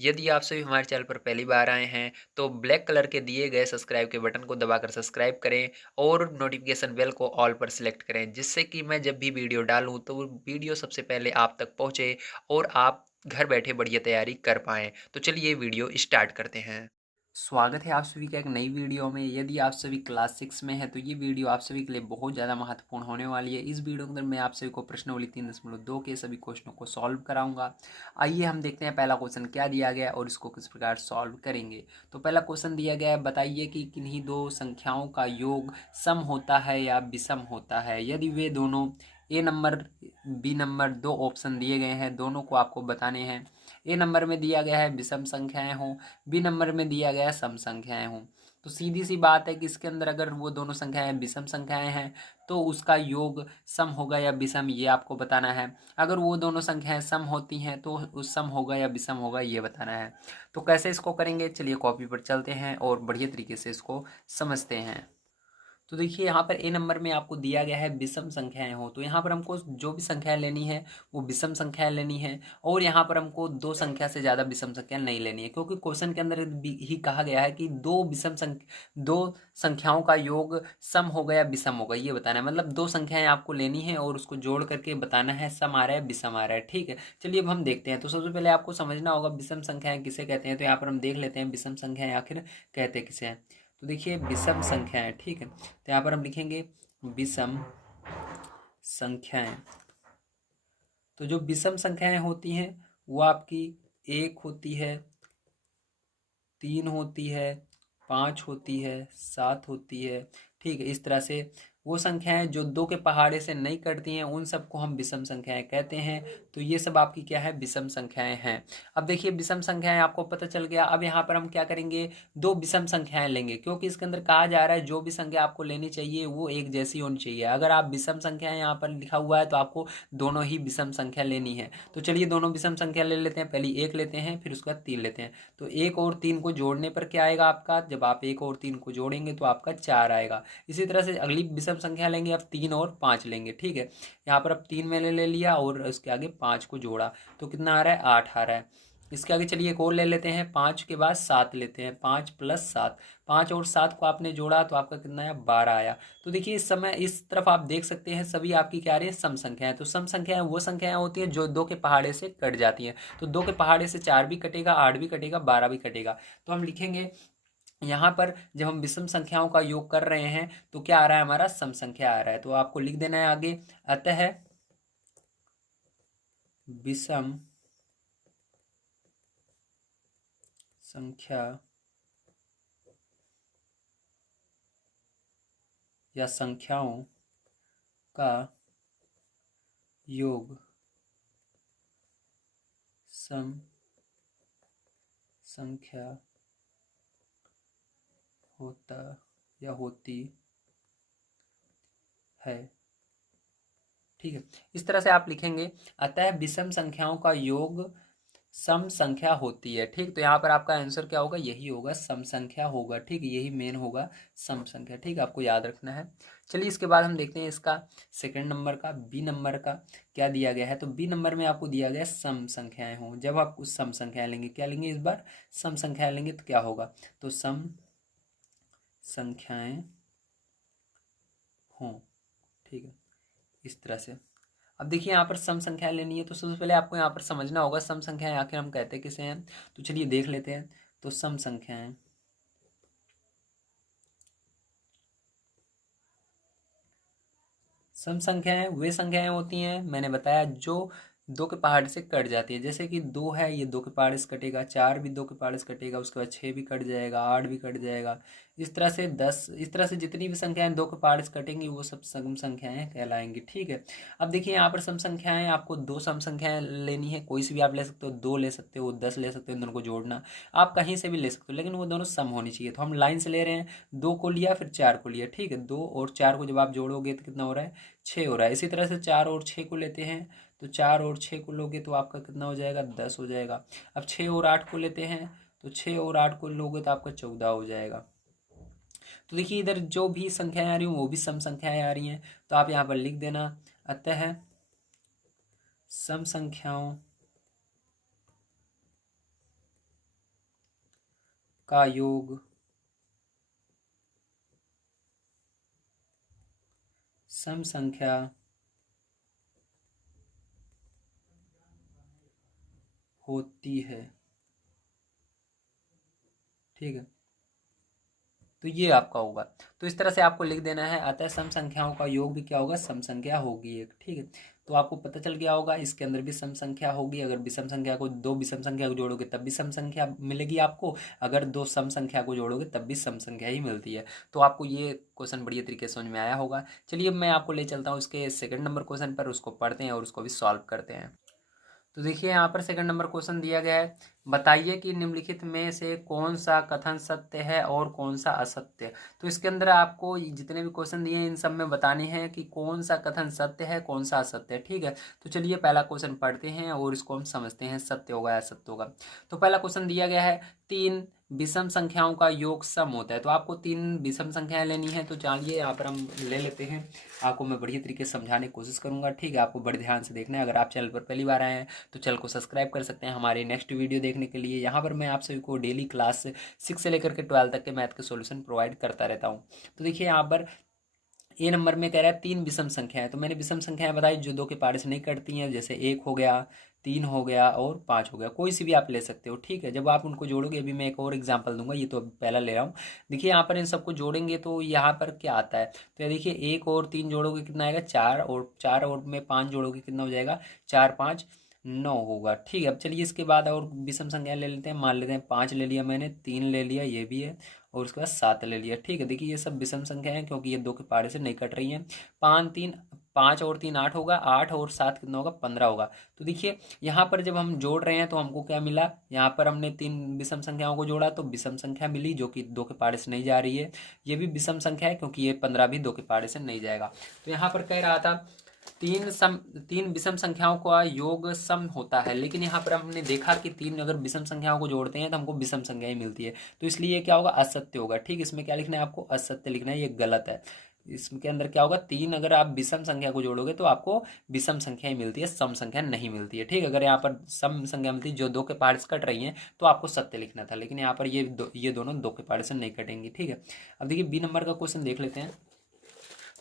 यदि आप सभी हमारे चैनल पर पहली बार आए हैं तो ब्लैक कलर के दिए गए सब्सक्राइब के बटन को दबाकर सब्सक्राइब करें और नोटिफिकेशन बेल को ऑल पर सिलेक्ट करें, जिससे कि मैं जब भी वीडियो डालूं तो वो वीडियो सबसे पहले आप तक पहुंचे और आप घर बैठे बढ़िया तैयारी कर पाएँ। तो चलिए वीडियो स्टार्ट करते हैं। स्वागत है आप सभी का एक नई वीडियो में। यदि आप सभी क्लास 6 में हैं तो ये वीडियो आप सभी के लिए बहुत ज़्यादा महत्वपूर्ण होने वाली है। इस वीडियो के अंदर मैं आप सभी को प्रश्नावली 3.2 के सभी क्वेश्चनों को सॉल्व कराऊंगा। आइए हम देखते हैं पहला क्वेश्चन क्या दिया गया है और इसको किस प्रकार सॉल्व करेंगे। तो पहला क्वेश्चन दिया गया है, बताइए कि किन्हीं दो संख्याओं का योग सम होता है या विषम होता है यदि वे दोनों ए नंबर बी नंबर दो ऑप्शन दिए गए हैं, दोनों को आपको बताने हैं। ए नंबर में दिया गया है विषम संख्याएं हों, बी नंबर में दिया गया है सम संख्याएं हों। तो सीधी सी बात है कि इसके अंदर अगर वो दोनों संख्याएं विषम संख्याएं हैं तो उसका योग सम होगा या विषम, ये आपको बताना है। अगर वो दोनों संख्याएं सम होती हैं तो उस सम होगा या विषम होगा, ये बताना है। तो कैसे इसको करेंगे, चलिए कॉपी पर चलते हैं और बढ़िया तरीके से इसको समझते हैं। तो देखिए यहाँ पर ए नंबर में आपको दिया गया है विषम संख्याएं हो, तो यहाँ पर हमको जो भी संख्याएं लेनी है वो विषम संख्याएं लेनी है। और यहाँ पर हमको दो संख्या से ज़्यादा विषम संख्याएं नहीं लेनी है, क्योंकि क्वेश्चन के अंदर ही कहा गया है कि दो संख्याओं का योग सम होगा या विषम होगा, ये बताना है। मतलब दो संख्याएं आपको लेनी है और उसको जोड़ करके बताना है सम आ रहा है विषम आ रहा है। ठीक है, चलिए अब हम देखते हैं। तो सबसे पहले आपको समझना होगा विषम संख्याएं किसे कहते हैं। तो यहाँ पर हम देख लेते हैं विषम संख्याएं आखिर कहते किसे हैं। तो देखिए विषम संख्याएं, ठीक है, तो यहाँ पर हम लिखेंगे विषम संख्याएं। तो जो विषम संख्याएं होती हैं वो आपकी एक होती है, तीन होती है, पाँच होती है, सात होती है। ठीक है, इस तरह से वो संख्याएं जो दो के पहाड़े से नहीं कटती हैं उन सबको हम विषम संख्याएं कहते हैं। तो ये सब आपकी क्या है, विषम संख्याएं हैं। अब देखिए विषम संख्याएं आपको पता चल गया। अब यहाँ पर हम क्या करेंगे, दो विषम संख्याएं लेंगे, क्योंकि इसके अंदर कहा जा रहा है जो भी संख्या आपको लेनी चाहिए वो एक जैसी होनी चाहिए। अगर आप विषम संख्याएं यहाँ पर लिखा हुआ है तो आपको दोनों ही विषम संख्या लेनी है। तो चलिए दोनों विषम संख्या ले लेते हैं। पहले एक लेते हैं, फिर उसके बाद तीन लेते हैं। तो एक और तीन को जोड़ने पर क्या आएगा आपका, जब आप एक और तीन को जोड़ेंगे तो आपका चार आएगा। इसी तरह से अगली विषम संख्या लेंगे, अब तीन और पाँच लेंगे। ठीक है, यहाँ पर अब तीन मैंने ले लिया और उसके आगे पाँच को जोड़ा तो कितना आ रहा है, आठ आ रहा है। इसके आगे चलिए एक और ले लेते हैं, पाँच के बाद सात लेते हैं, पाँच प्लस सात, पाँच और सात को आपने जोड़ा तो आपका कितना आया, बारह आया। तो देखिए इस समय इस तरफ आप देख सकते हैं सभी आपकी क्या आ रही है, सम संख्याएं। तो सम संख्याएं वो संख्याएं होती हैं जो दो के पहाड़े से कट जाती हैं। तो दो के पहाड़े से चार भी कटेगा, आठ भी कटेगा, बारह भी कटेगा। तो हम लिखेंगे यहाँ पर जब हम विषम संख्याओं का योग कर रहे हैं तो क्या आ रहा है, हमारा सम संख्या आ रहा है। तो आपको लिख देना है आगे, अतः विषम संख्या या संख्याओं का योग सम संख्या होता या होती है। ठीक है, इस तरह से आप लिखेंगे, अतः विषम संख्याओं का योग सम संख्या होती है। ठीक, तो यहाँ पर आपका आंसर क्या होगा, यही होगा, सम संख्या होगा। ठीक, यही मेन होगा, सम संख्या। ठीक, आपको याद रखना है। चलिए इसके बाद हम देखते हैं इसका सेकंड नंबर का, बी नंबर का क्या दिया गया है। तो बी नंबर में आपको दिया गया सम संख्याएं हों। जब आप उस सम संख्याएं लेंगे, क्या लेंगे इस बार, सम संख्याएं लेंगे तो क्या होगा, तो सम संख्याएं हों। ठीक है, इस तरह से। अब देखिए यहाँ पर सम संख्याएं लेनी है तो सबसे पहले आपको यहाँ पर समझना होगा सम संख्याएं आखिर हम कहते किसे हैं। तो चलिए देख लेते हैं। तो सम संख्याएं, सम संख्याएं वे संख्याएं होती हैं, मैंने बताया, जो दो के पहाड़ से कट जाती है। जैसे कि दो है, ये दो के पहाड़ से कटेगा, चार भी दो के पहाड़ से कटेगा, उसके बाद छः भी कट जाएगा, आठ भी कट जाएगा, इस तरह से दस, इस तरह से जितनी भी संख्याएं दो के पहाड़ से कटेंगी वो सब सम संख्याएं कहलाएंगी। ठीक है, अब देखिए यहाँ पर सम संख्याएं, आपको दो सम संख्याएं लेनी है, कोई सी भी आप ले सकते हो, दो ले सकते हो, 10 ले सकते हो, इन दोनों को जोड़ना आप कहीं से भी ले सकते हो, लेकिन वो दोनों सम होनी चाहिए। तो हम लाइन से ले रहे हैं, दो को लिया फिर चार को लिया। ठीक है, दो और चार को जब आप जोड़ोगे तो कितना हो रहा है, छः हो रहा है। इसी तरह से चार और छः को लेते हैं, तो चार और छः को लोगे तो आपका कितना हो जाएगा, 10 हो जाएगा। अब छः और आठ को लेते हैं, तो छः और आठ को लोगे तो आपका 14 हो जाएगा। तो देखिए इधर जो भी संख्याएं आ रही हैं वो भी सम संख्याएं आ रही हैं। तो आप यहाँ पर लिख देना, अतः सम संख्याओं का योग सम संख्या होती है। ठीक है, तो ये आपका होगा। तो इस तरह से आपको लिख देना है, अतः सम संख्याओं का योग भी क्या होगा, सम संख्या होगी एक। ठीक है, तो आपको पता चल गया होगा इसके अंदर भी सम संख्या होगी। अगर विषम संख्या को, दो विषम संख्या को जोड़ोगे तब भी सम संख्या मिलेगी आपको, अगर दो सम संख्या को जोड़ोगे तब भी सम संख्या ही मिलती है। तो आपको ये क्वेश्चन बढ़िया तरीके से समझ में आया होगा। चलिए अब मैं आपको ले चलता हूँ इसके सेकंड नंबर क्वेश्चन पर, उसको पढ़ते हैं और उसको भी सॉल्व करते हैं। तो देखिए यहाँ पर सेकंड नंबर क्वेश्चन दिया गया है, बताइए कि निम्नलिखित में से कौन सा कथन सत्य है और कौन सा असत्य। तो इसके अंदर आपको जितने भी क्वेश्चन दिए हैं इन सब में बताने हैं कि कौन सा कथन सत्य है, कौन सा असत्य है। ठीक है, तो चलिए पहला क्वेश्चन पढ़ते हैं और इसको हम समझते हैं, सत्य होगा या असत्य होगा। तो पहला क्वेश्चन दिया गया है, तीन विषम संख्याओं का योग सम होता है। तो आपको तीन विषम संख्याएं लेनी है, तो चलिए यहाँ पर हम ले लेते हैं। आपको मैं बढ़िया तरीके से समझाने की कोशिश करूंगा। ठीक है, आपको बड़े ध्यान से देखना है। अगर आप चैनल पर पहली बार आए हैं तो चैनल को सब्सक्राइब कर सकते हैं हमारे नेक्स्ट वीडियो देखने के लिए। यहाँ पर मैं आप सभी को डेली क्लास 6 से लेकर के 12 तक के मैथ के सॉल्यूशन प्रोवाइड करता रहता हूँ। तो देखिए यहाँ पर ए नंबर में कह रहा है तीन विषम संख्याएं। तो मैंने विषम संख्याएं बताई जो दो के पारे से नहीं कटती हैं, जैसे एक हो गया, तीन हो गया और पाँच हो गया, कोई सी भी आप ले सकते हो। ठीक है, जब आप उनको जोड़ोगे, अभी मैं एक और एग्जांपल दूंगा, ये तो अभी पहला ले रहा हूँ। देखिए यहाँ पर इन सबको जोड़ेंगे तो यहाँ पर क्या आता है, तो देखिए एक और तीन जोड़ोगे कितना आएगा, चार, और चार और में पाँच जोड़ोगे कितना हो जाएगा, चार पाँच नौ होगा। ठीक है, अब चलिए इसके बाद और विषम संख्या ले लेते हैं। मान लेते हैं पाँच ले लिया मैंने, तीन ले लिया, ये भी है, और उसके बाद सात ले लिया। ठीक है, देखिए ये सब विषम संख्या है क्योंकि ये दो के पारे से नहीं कट रही हैं। पाँच तीन, पाँच और तीन आठ होगा, आठ और सात कितना होगा, 15 होगा। तो देखिए यहाँ पर जब हम जोड़ रहे हैं तो हमको क्या मिला, यहाँ पर हमने तीन विषम संख्याओं को जोड़ा तो विषम संख्या मिली जो कि दो के पारे से नहीं जा रही है। ये भी विषम संख्या है क्योंकि ये 15 भी दो के पारे से नहीं जाएगा। तो यहाँ पर कह रहा था तीन विषम संख्याओं का योग सम होता है, लेकिन यहाँ पर हमने देखा कि तीन अगर विषम संख्याओं को जोड़ते हैं तो हमको विषम संख्या ही मिलती है। तो इसलिए क्या होगा, असत्य होगा। ठीक, इसमें क्या लिखना है आपको, असत्य लिखना है, ये गलत है। इसके अंदर क्या होगा, तीन अगर आप विषम संख्या को जोड़ोगे तो आपको विषम संख्या ही मिलती है, सम संख्या नहीं मिलती है। ठीक, अगर यहाँ पर सम संख्या मिलती है जो दो के पार्ट्स कट रही हैं तो आपको सत्य लिखना था, लेकिन यहाँ पर ये दोनों दो के पार्ट से नहीं कटेंगी। ठीक है, अब देखिए बी नंबर का क्वेश्चन देख लेते हैं।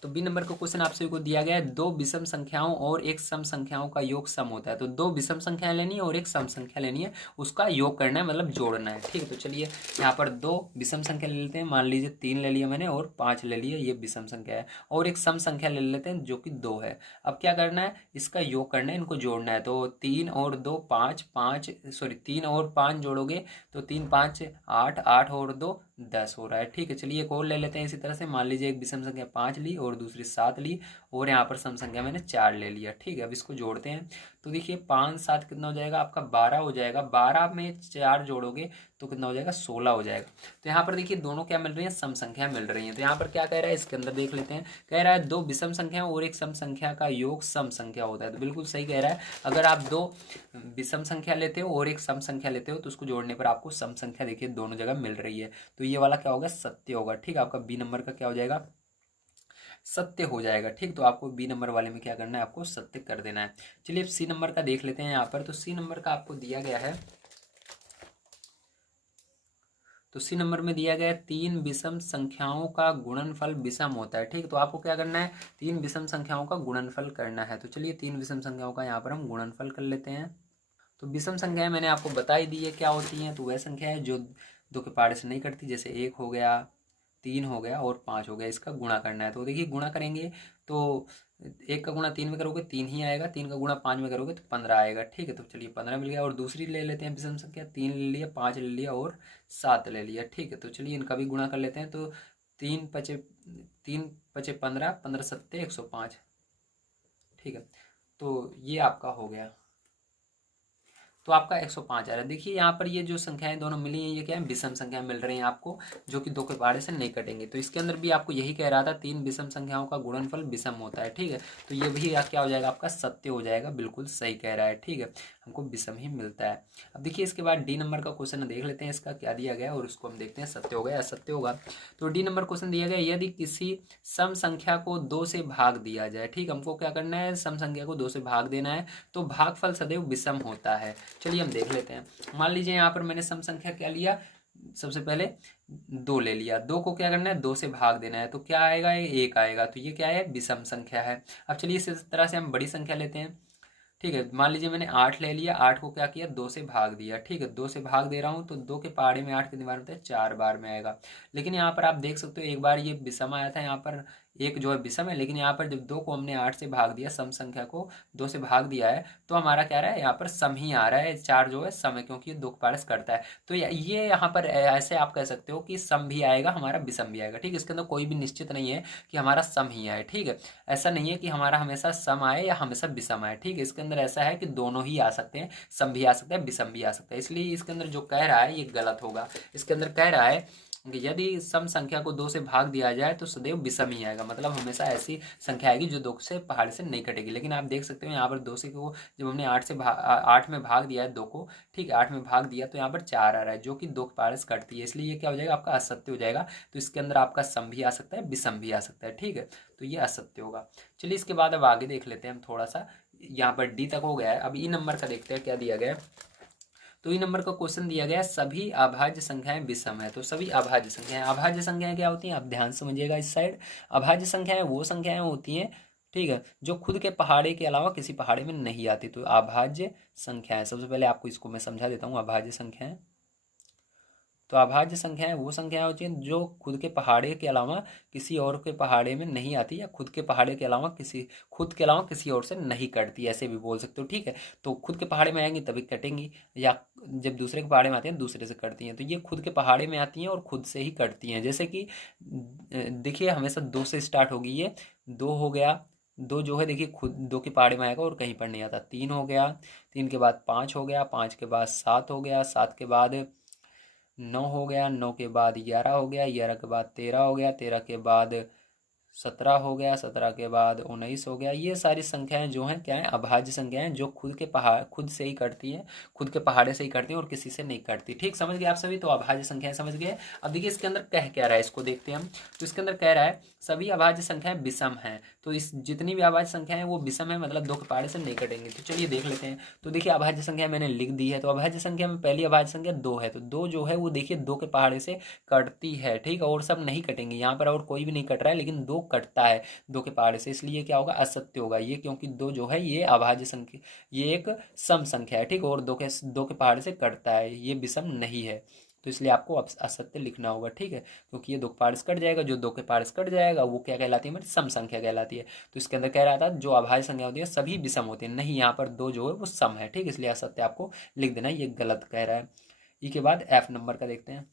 तो बी नंबर का क्वेश्चन आप सभी को दिया गया है, दो विषम संख्याओं और एक सम संख्याओं का योग सम होता है। तो दो विषम संख्याएं लेनी है और एक सम संख्या लेनी है, उसका योग करना है, मतलब जोड़ना है। ठीक है, तो चलिए यहाँ पर दो विषम संख्या ले लेते हैं। मान लीजिए तीन ले लिया मैंने और पाँच ले लिया, ये विषम संख्या है, और एक सम संख्या ले लेते हैं जो कि दो है। अब क्या करना है, इसका योग करना है, इनको जोड़ना है। तो तीन और दो पाँच, पाँच सॉरी तीन और पाँच जोड़ोगे तो तीन पाँच आठ, आठ और दो 10 हो रहा है। ठीक है, चलिए एक और ले लेते हैं इसी तरह से। मान लीजिए एक विषम संख्या पाँच ली और दूसरी सात ली, और यहाँ पर सम संख्या मैंने चार ले लिया। ठीक है, अब इसको जोड़ते हैं। तो देखिए पाँच सात कितना हो जाएगा आपका, 12 हो जाएगा। 12 में चार जोड़ोगे तो कितना हो जाएगा, 16 हो जाएगा। तो यहाँ पर देखिए दोनों क्या मिल रही है, सम संख्या मिल रही है। तो यहाँ पर क्या कह रहा है, इसके अंदर देख लेते हैं। कह रहा है दो विषम संख्या और एक सम संख्या का योग सम संख्या होता है। तो बिल्कुल सही कह रहा है। अगर आप दो विषम संख्या लेते हो और एक सम संख्या लेते हो तो उसको जोड़ने पर आपको सम संख्या देखिए दोनों जगह मिल रही है। तो ये वाला क्या होगा, सत्य होगा। ठीक है, आपका बी नंबर का क्या हो जाएगा, सत्य हो जाएगा। ठीक, तो आपको बी नंबर वाले में क्या करना है, आपको सत्य कर देना है। चलिए सी नंबर का देख लेते हैं यहाँ पर। तो सी नंबर का आपको दिया गया है, तो सी नंबर में दिया गया है तीन विषम संख्याओं का गुणनफल विषम होता है। ठीक, तो आपको क्या करना है, तीन विषम संख्याओं का गुणनफल करना है। तो चलिए तीन विषम संख्याओं का यहाँ पर हम गुणनफल कर लेते हैं। तो विषम संख्याएं मैंने आपको बता ही दी है क्या होती हैं। तो वह संख्या है जो दो के पारे से नहीं कटती, जैसे एक हो गया, तीन हो गया और पाँच हो गया, इसका गुणा करना है। तो देखिए गुणा करेंगे तो एक का गुणा तीन में करोगे तीन ही आएगा, तीन का गुणा पाँच में करोगे तो 15 आएगा। ठीक है, तो चलिए 15 मिल गया। और दूसरी ले लेते हैं विषम संख्या, तीन ले लिया, पाँच ले लिया और सात ले लिया। ठीक है, तो चलिए इनका भी गुणा कर लेते हैं। तो तीन पचे 15, 15 सत्ते 105। ठीक है, तो ये आपका हो गया। तो आपका 105 आ रहा है। देखिए यहाँ पर ये जो संख्याएं दोनों मिली हैं ये क्या है, विषम संख्या मिल रही हैं आपको, जो कि दो के पारे से नहीं कटेंगे। तो इसके अंदर भी आपको यही कह रहा था, तीन विषम संख्याओं का गुणनफल विषम होता है। ठीक है, तो ये भी क्या हो जाएगा, आपका सत्य हो जाएगा। बिल्कुल सही कह रहा है। ठीक है, हमको विषम ही मिलता है। अब देखिए इसके बाद डी नंबर का क्वेश्चन देख लेते हैं, इसका क्या दिया गया और उसको हम देखते हैं सत्य होगा या असत्य होगा। तो डी नंबर क्वेश्चन दिया गया, यदि किसी सम संख्या को दो से भाग दिया जाए। ठीक, हमको क्या करना है, सम संख्या को दो से भाग देना है, तो भागफल सदैव विषम होता है। चलिए हम देख लेते हैं। मान लीजिए यहाँ पर मैंने सम संख्या क्या लिया, सबसे पहले 2 ले लिया, 2 को क्या करना है, 2 से भाग देना है, तो क्या आएगा, ये 1 आएगा, तो ये क्या है, विषम संख्या है। अब चलिए इसी तरह से हम बड़ी संख्या लेते हैं। ठीक है, मान लीजिए मैंने 8 ले लिया, 8 को क्या किया, 2 से भाग दिया। ठीक है, 2 से भाग दे रहा हूँ तो 2 के पहाड़े में 8 कितनी बार होता है, 4 बार में आएगा। लेकिन यहाँ पर आप देख सकते हो एक बार ये विषम आया था, यहाँ पर एक जो है विषम है, लेकिन यहाँ पर जब 2 को हमने 8 से भाग दिया, सम संख्या को 2 से भाग दिया है, तो हमारा क्या रहा है, यहाँ पर सम ही आ रहा है, 4 जो है सम है, क्योंकि ये 2 के पारस करता है। तो ये यहाँ पर ऐसे आप कह सकते हो कि सम भी आएगा हमारा, विषम भी आएगा। ठीक है, इसके अंदर कोई भी निश्चित नहीं है कि हमारा सम ही आए। ठीक है, ऐसा नहीं है कि हमारा हमेशा सम आए या हमेशा विषम आए। ठीक है, इसके अंदर ऐसा है कि दोनों ही आ सकते हैं, सम भी आ सकता है, विषम भी आ सकता है। इसलिए इसके अंदर जो कह रहा है ये गलत होगा। इसके अंदर कह रहा है कि यदि सम संख्या को 2 से भाग दिया जाए तो सदैव विषम ही आएगा, मतलब हमेशा ऐसी संख्या आएगी जो 2 से पहाड़ से नहीं कटेगी। लेकिन आप देख सकते हो यहाँ पर 2 से को जब हमने 8 में भाग दिया है 2 को, ठीक है, 8 में भाग दिया तो यहाँ पर 4 आ रहा है, जो कि 2 के पहाड़ से कटती है, इसलिए ये क्या हो जाएगा, आपका असत्य हो जाएगा। तो इसके अंदर आपका सम भी आ सकता है, विषम भी आ सकता है। ठीक है, तो ये असत्य होगा। चलिए इसके बाद अब आगे देख लेते हैं हम थोड़ा सा। यहाँ पर डी तक हो गया है, अब ई नंबर का देखते हैं क्या दिया गया है। तो ई नंबर का क्वेश्चन दिया गया है, सभी अभाज्य संख्याएं विषम है। तो सभी अभाज्य संख्याएं, अभाज्य संख्याएं क्या होती हैं, आप ध्यान समझिएगा इस साइड। अभाज्य संख्याएं वो संख्याएं होती हैं, ठीक है, जो खुद के पहाड़े के अलावा किसी पहाड़े में नहीं आती। तो अभाज्य संख्याएं, सबसे पहले आपको इसको मैं समझा देता हूँ। अभाज्य संख्याएं, तो अभाज्य संख्याएं वो संख्याएं होती हैं जो खुद के पहाड़े के अलावा किसी और के पहाड़े में नहीं आती, या खुद के पहाड़े के अलावा किसी और से नहीं कटती, ऐसे भी बोल सकते हो। ठीक है, तो खुद के पहाड़े में आएंगी तभी कटेंगी, या जब दूसरे के पहाड़े में आती हैं दूसरे से कटती हैं। तो ये खुद के पहाड़े में आती हैं और खुद से ही कटती हैं। जैसे कि देखिए हमेशा 2 से स्टार्ट होगी, ये 2 हो गया, 2 जो है देखिए खुद 2 के पहाड़े में आएगा और कहीं पर नहीं आता। 3 हो गया, 3 के बाद 5 हो गया, 5 के बाद 7 हो गया, 7 के बाद 9 हो गया, 9 के बाद 11 हो गया, 11 के बाद 13 हो गया, 13 के बाद 17 हो गया, 17 के बाद 19 हो गया। ये सारी संख्याएं जो हैं क्या है, अभाज्य संख्याएं, जो खुद से ही कटती हैं, खुद के पहाड़े से ही कटती हैं और किसी से नहीं कटती। ठीक, समझ गए आप सभी, तो अभाज्य संख्याएं समझ गए। अब देखिए इसके अंदर कह क्या रहा है, इसको देखते हैं हम। तो इसके अंदर कह रहा है सभी अभाज्य संख्याएं विषम हैं। तो इस जितनी भी अभाज्य संख्याएं वो विषम है, मतलब 2 के पहाड़े से नहीं कटेंगे। तो चलिए देख लेते हैं। तो देखिए अभाज्य संख्या मैंने लिख दी है। तो अभाज्य संख्या में पहली अभाज्य संख्या 2 है, तो 2 जो है वो देखिए 2 के पहाड़े से कटती है। ठीक है, और सब नहीं कटेंगे, यहाँ पर और कोई भी नहीं कट रहा है, लेकिन 2 कटता है 2 के पहाड़े से, इसलिए क्या होगा, असत्य होगा ये, क्योंकि 2 जो है ये अभाज्य संख्या, ये एक सम संख्या है। ठीक, और 2 के पहाड़े से कटता है, ये विषम नहीं है। तो इसलिए आपको असत्य लिखना होगा। ठीक है, क्योंकि ये 2 के पहाड़े से कट जाएगा, जो 2 के पहाड़े से कट जाएगा वो क्या कहलाती है, हमारी सम संख्या कहलाती है। तो इसके अंदर कह रहा था जो अभाज्य संख्या होती है सभी विषम होती है, नहीं, यहाँ पर 2 जो है वो सम है। ठीक, इसलिए असत्य आपको लिख देना, ये गलत कह रहा है। ई के बाद एफ नंबर का देखते हैं।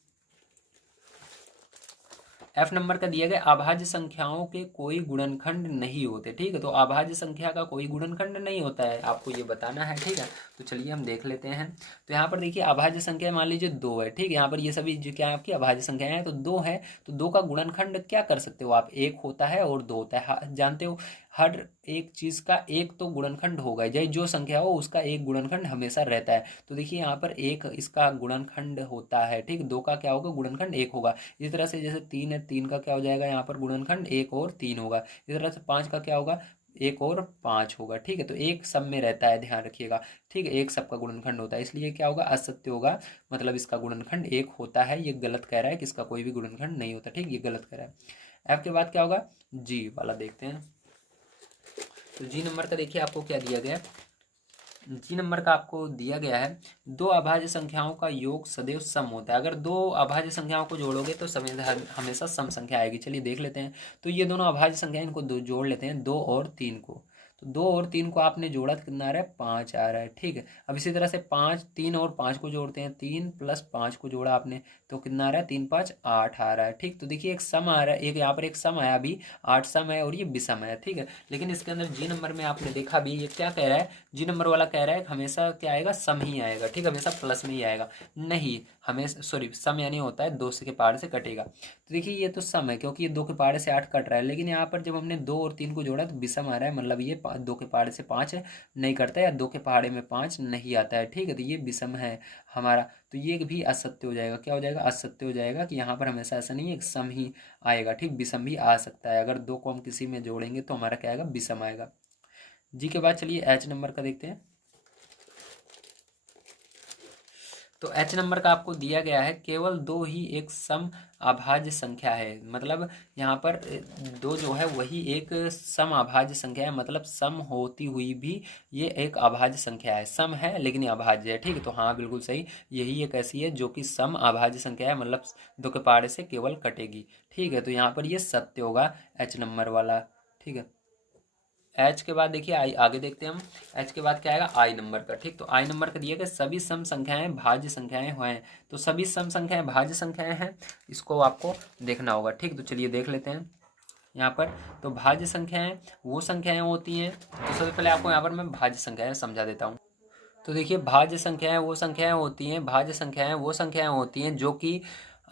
एफ नंबर का दिया गया, अभाज्य संख्याओं के कोई गुणनखंड नहीं होते। ठीक है, तो अभाज्य संख्या का कोई गुणनखंड नहीं होता है, आपको ये बताना है। ठीक है, तो चलिए हम देख लेते हैं। तो यहाँ पर देखिए अभाज्य संख्या मान लीजिए 2 है। ठीक है, यहाँ पर ये सभी जो क्या है आपकी अभाज्य संख्याएं हैं, तो 2 है, तो 2 का गुणनखंड क्या कर सकते हो आप, 1 होता है और 2 होता है, जानते हो हर एक चीज का एक तो गुणनखंड होगा, चाहे जो संख्या हो उसका एक गुणनखंड हमेशा रहता है। तो देखिए यहाँ पर 1 इसका गुणनखंड होता है। ठीक, 2 का क्या होगा, गुणनखंड 1 होगा। इसी तरह से जैसे 3 है, 3 का क्या हो जाएगा, यहाँ पर गुणनखंड 1 और 3 होगा। इसी तरह से 5 का क्या होगा, 1 और 5 होगा। ठीक है, तो एक सब में रहता है, ध्यान रखिएगा। ठीक है, एक सब का गुणनखंड होता है, इसलिए क्या होगा, असत्य होगा, मतलब इसका गुणनखंड 1 होता है। ये गलत कह रहा है कि इसका कोई भी गुणनखंड नहीं होता। ठीक, ये गलत कह रहा है। एफ के बाद क्या होगा, जी वाला देखते हैं। तो जी नंबर का देखिए आपको क्या दिया गया है। जी नंबर का आपको दिया गया है, 2 अभाज्य संख्याओं का योग सदैव सम होता है। अगर 2 अभाज्य संख्याओं को जोड़ोगे तो हमेशा सम संख्या आएगी। चलिए देख लेते हैं। तो ये दोनों अभाज्य संख्या, इनको जोड़ लेते हैं, 2 और 3 को। तो 2 और 3 को आपने जोड़ा तो कितना आ रहा है, 5 आ रहा है। ठीक है, अब इसी तरह से 5, 3 और 5 को जोड़ते हैं, 3 प्लस 5 को जोड़ा आपने तो कितना आ रहा है, 3 5 8 आ रहा है। ठीक, तो देखिए एक सम आ रहा है, एक यहाँ पर एक सम आया अभी, 8 सम है और ये विषम है। ठीक है, लेकिन इसके अंदर जी नंबर में आपने देखा भी, ये क्या कह रहा है, जी नंबर वाला कह रहा है हमेशा क्या आएगा, सम ही आएगा। ठीक, हमेशा प्लस में ही आएगा, नहीं हमेशा, सॉरी, सम यानी होता है 2 के पहाड़ से कटेगा। तो देखिए ये तो सम है, क्योंकि ये 2 के पहाड़े से 8 कट रहा है, लेकिन यहाँ पर जब हमने 2 और 3 को जोड़ा तो विषम आ रहा है, मतलब ये 2 के पहाड़े से 5 नहीं कटता, या 2 के पहाड़े में 5 नहीं आता है। ठीक है, तो ये विषम है हमारा, तो ये भी असत्य हो जाएगा। क्या हो जाएगा, असत्य हो जाएगा, कि यहाँ पर हमेशा ऐसा नहीं है, एक सम ही आएगा। ठीक, विषम भी आ सकता है, अगर 2 को हम किसी में जोड़ेंगे तो हमारा क्या आएगा, विषम आएगा। जी के बाद चलिए एच नंबर का देखते हैं। तो एच नंबर का आपको दिया गया है केवल दो ही एक सम अभाज्य संख्या है, मतलब यहाँ पर दो जो है वही एक सम अभाज्य संख्या है, मतलब सम होती हुई भी ये एक अभाज्य संख्या है, सम है लेकिन ये अभाज्य है। ठीक है, तो हाँ बिल्कुल सही, यही एक ऐसी है जो कि सम अभाज्य संख्या है, मतलब दो के पहाड़े से केवल कटेगी। ठीक है, तो यहाँ पर ये सत्य होगा एच नंबर वाला। ठीक है, एच के बाद देखिए आई आगे देखते हैं हम। एच के बाद क्या आएगा, आई नंबर का। ठीक, तो आई नंबर का दिया गया सभी सम संख्याएं भाज्य संख्याएं हैं। तो सभी सम संख्याएं भाज्य संख्याएं हैं, इसको आपको देखना होगा। ठीक, तो चलिए देख लेते हैं यहाँ पर। तो भाज्य संख्याएं वो संख्याएं होती हैं, तो सबसे पहले आपको यहाँ पर मैं भाज्य संख्याएं समझा देता हूँ। तो देखिए भाज्य संख्याएं वो संख्याएं होती हैं, भाज्य संख्याएं वो संख्याएं होती हैं जो कि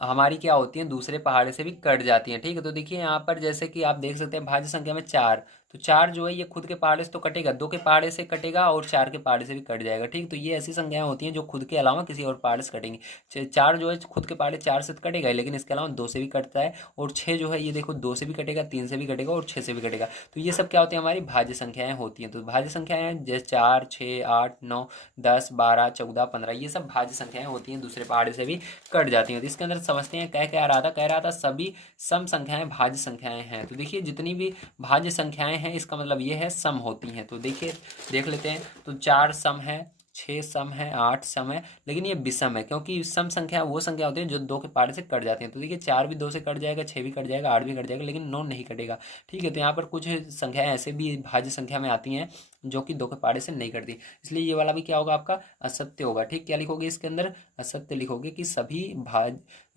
हमारी क्या होती हैं, दूसरे पहाड़े से भी कट जाती हैं। ठीक है, तो देखिए यहाँ पर जैसे कि आप देख सकते हैं भाज्य संख्या में चार, तो चार जो है ये खुद के पहाड़े से तो कटेगा, दो के पहाड़े से कटेगा और चार के पहाड़े से भी कट जाएगा। ठीक, तो ये ऐसी संख्याएं होती हैं जो खुद के अलावा किसी और पहाड़े से कटेंगी। चार जो है खुद के पहाड़े चार से तो कटेगा ही, लेकिन इसके अलावा दो से भी कटता है, और छः जो है ये देखो दो से भी कटेगा, तीन से भी कटेगा और छः से भी कटेगा। तो ये सब क्या होती है, हमारी भाज्य संख्याएं होती हैं। तो भाज्य संख्याएं जैसे चार, छः, आठ, 9, 10, 12, 14, 15, ये सब भाज्य संख्याएं होती हैं, दूसरे पहाड़े से भी कट जाती हैं। तो इसके अंदर समझते हैं कह रहा था, सभी सम संख्याएं भाज्य संख्याएं हैं। तो देखिए जितनी भी भाज्य संख्याएं हैं इसका मतलब ये है सम होती हैं। तो देखिए देख लेते हैं, तो चार सम है, छः सम है, आठ सम है, लेकिन ये विषम है क्योंकि सम संख्या वो संख्या होती है जो दो के पहाड़े से कट जाती हैं। तो देखिए चार भी दो से कट जाएगा, छः भी कट जाएगा, आठ भी कट जाएगा, लेकिन नौ नहीं कटेगा। ठीक है, तो यहाँ पर कुछ संख्याएं ऐसे भी भाज्य संख्या में आती हैं जो कि दो के पहाड़े से नहीं कटती, इसलिए ये वाला भी क्या होगा आपका असत्य होगा। ठीक, क्या लिखोगे इसके अंदर, असत्य लिखोगे कि सभी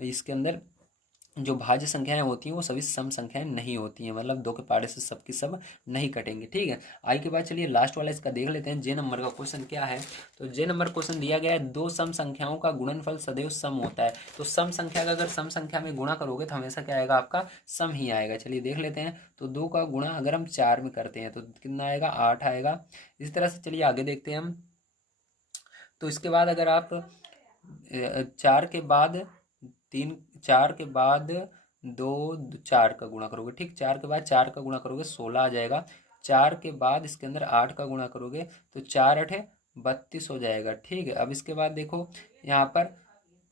इसके अंदर जो भाज्य संख्याएं होती हैं वो सभी सम संख्याएं नहीं होती हैं, मतलब दो के पहाड़े से सबकी सब नहीं कटेंगे। ठीक है, आई के बाद चलिए लास्ट वाला इसका देख लेते हैं। जे नंबर का क्वेश्चन क्या है, तो जे नंबर क्वेश्चन दिया गया है दो सम संख्याओं का गुणनफल सदैव सम होता है। तो सम संख्या का अगर सम संख्या में गुणा करोगे तो हमेशा क्या आएगा, आपका सम ही आएगा। चलिए देख लेते हैं, तो दो का गुणा अगर हम चार में करते हैं तो कितना आएगा, आठ आएगा। इस तरह से चलिए आगे देखते हैं हम। तो इसके बाद अगर आप चार के बाद तीन, चार के बाद दो, चार का गुणा करोगे, ठीक, चार के बाद चार का गुणा करोगे 16 आ जाएगा। चार के बाद इसके अंदर आठ का गुणा करोगे तो चार अठे 32 हो जाएगा। ठीक है, अब इसके बाद देखो यहाँ पर,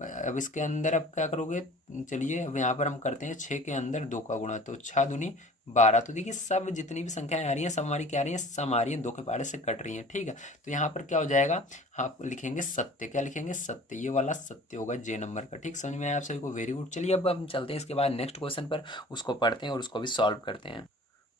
अब इसके अंदर अब क्या करोगे, चलिए अब यहाँ पर हम करते हैं छः के अंदर दो का गुणा, तो छः दूनी 12। तो देखिए सब जितनी भी संख्याएं आ रही हैं सब हमारी क्या आ रही हैं, सम आ रही हैं, दो के पहाड़े से कट रही हैं। ठीक है, तो यहाँ पर क्या हो जाएगा, हाँ लिखेंगे सत्य। क्या लिखेंगे, सत्य, ये वाला सत्य होगा जे नंबर का। ठीक, समझ में आया आप सभी को, वेरी गुड। चलिए अब हम चलते हैं इसके बाद नेक्स्ट क्वेश्चन पर, उसको पढ़ते हैं और उसको भी सॉल्व करते हैं।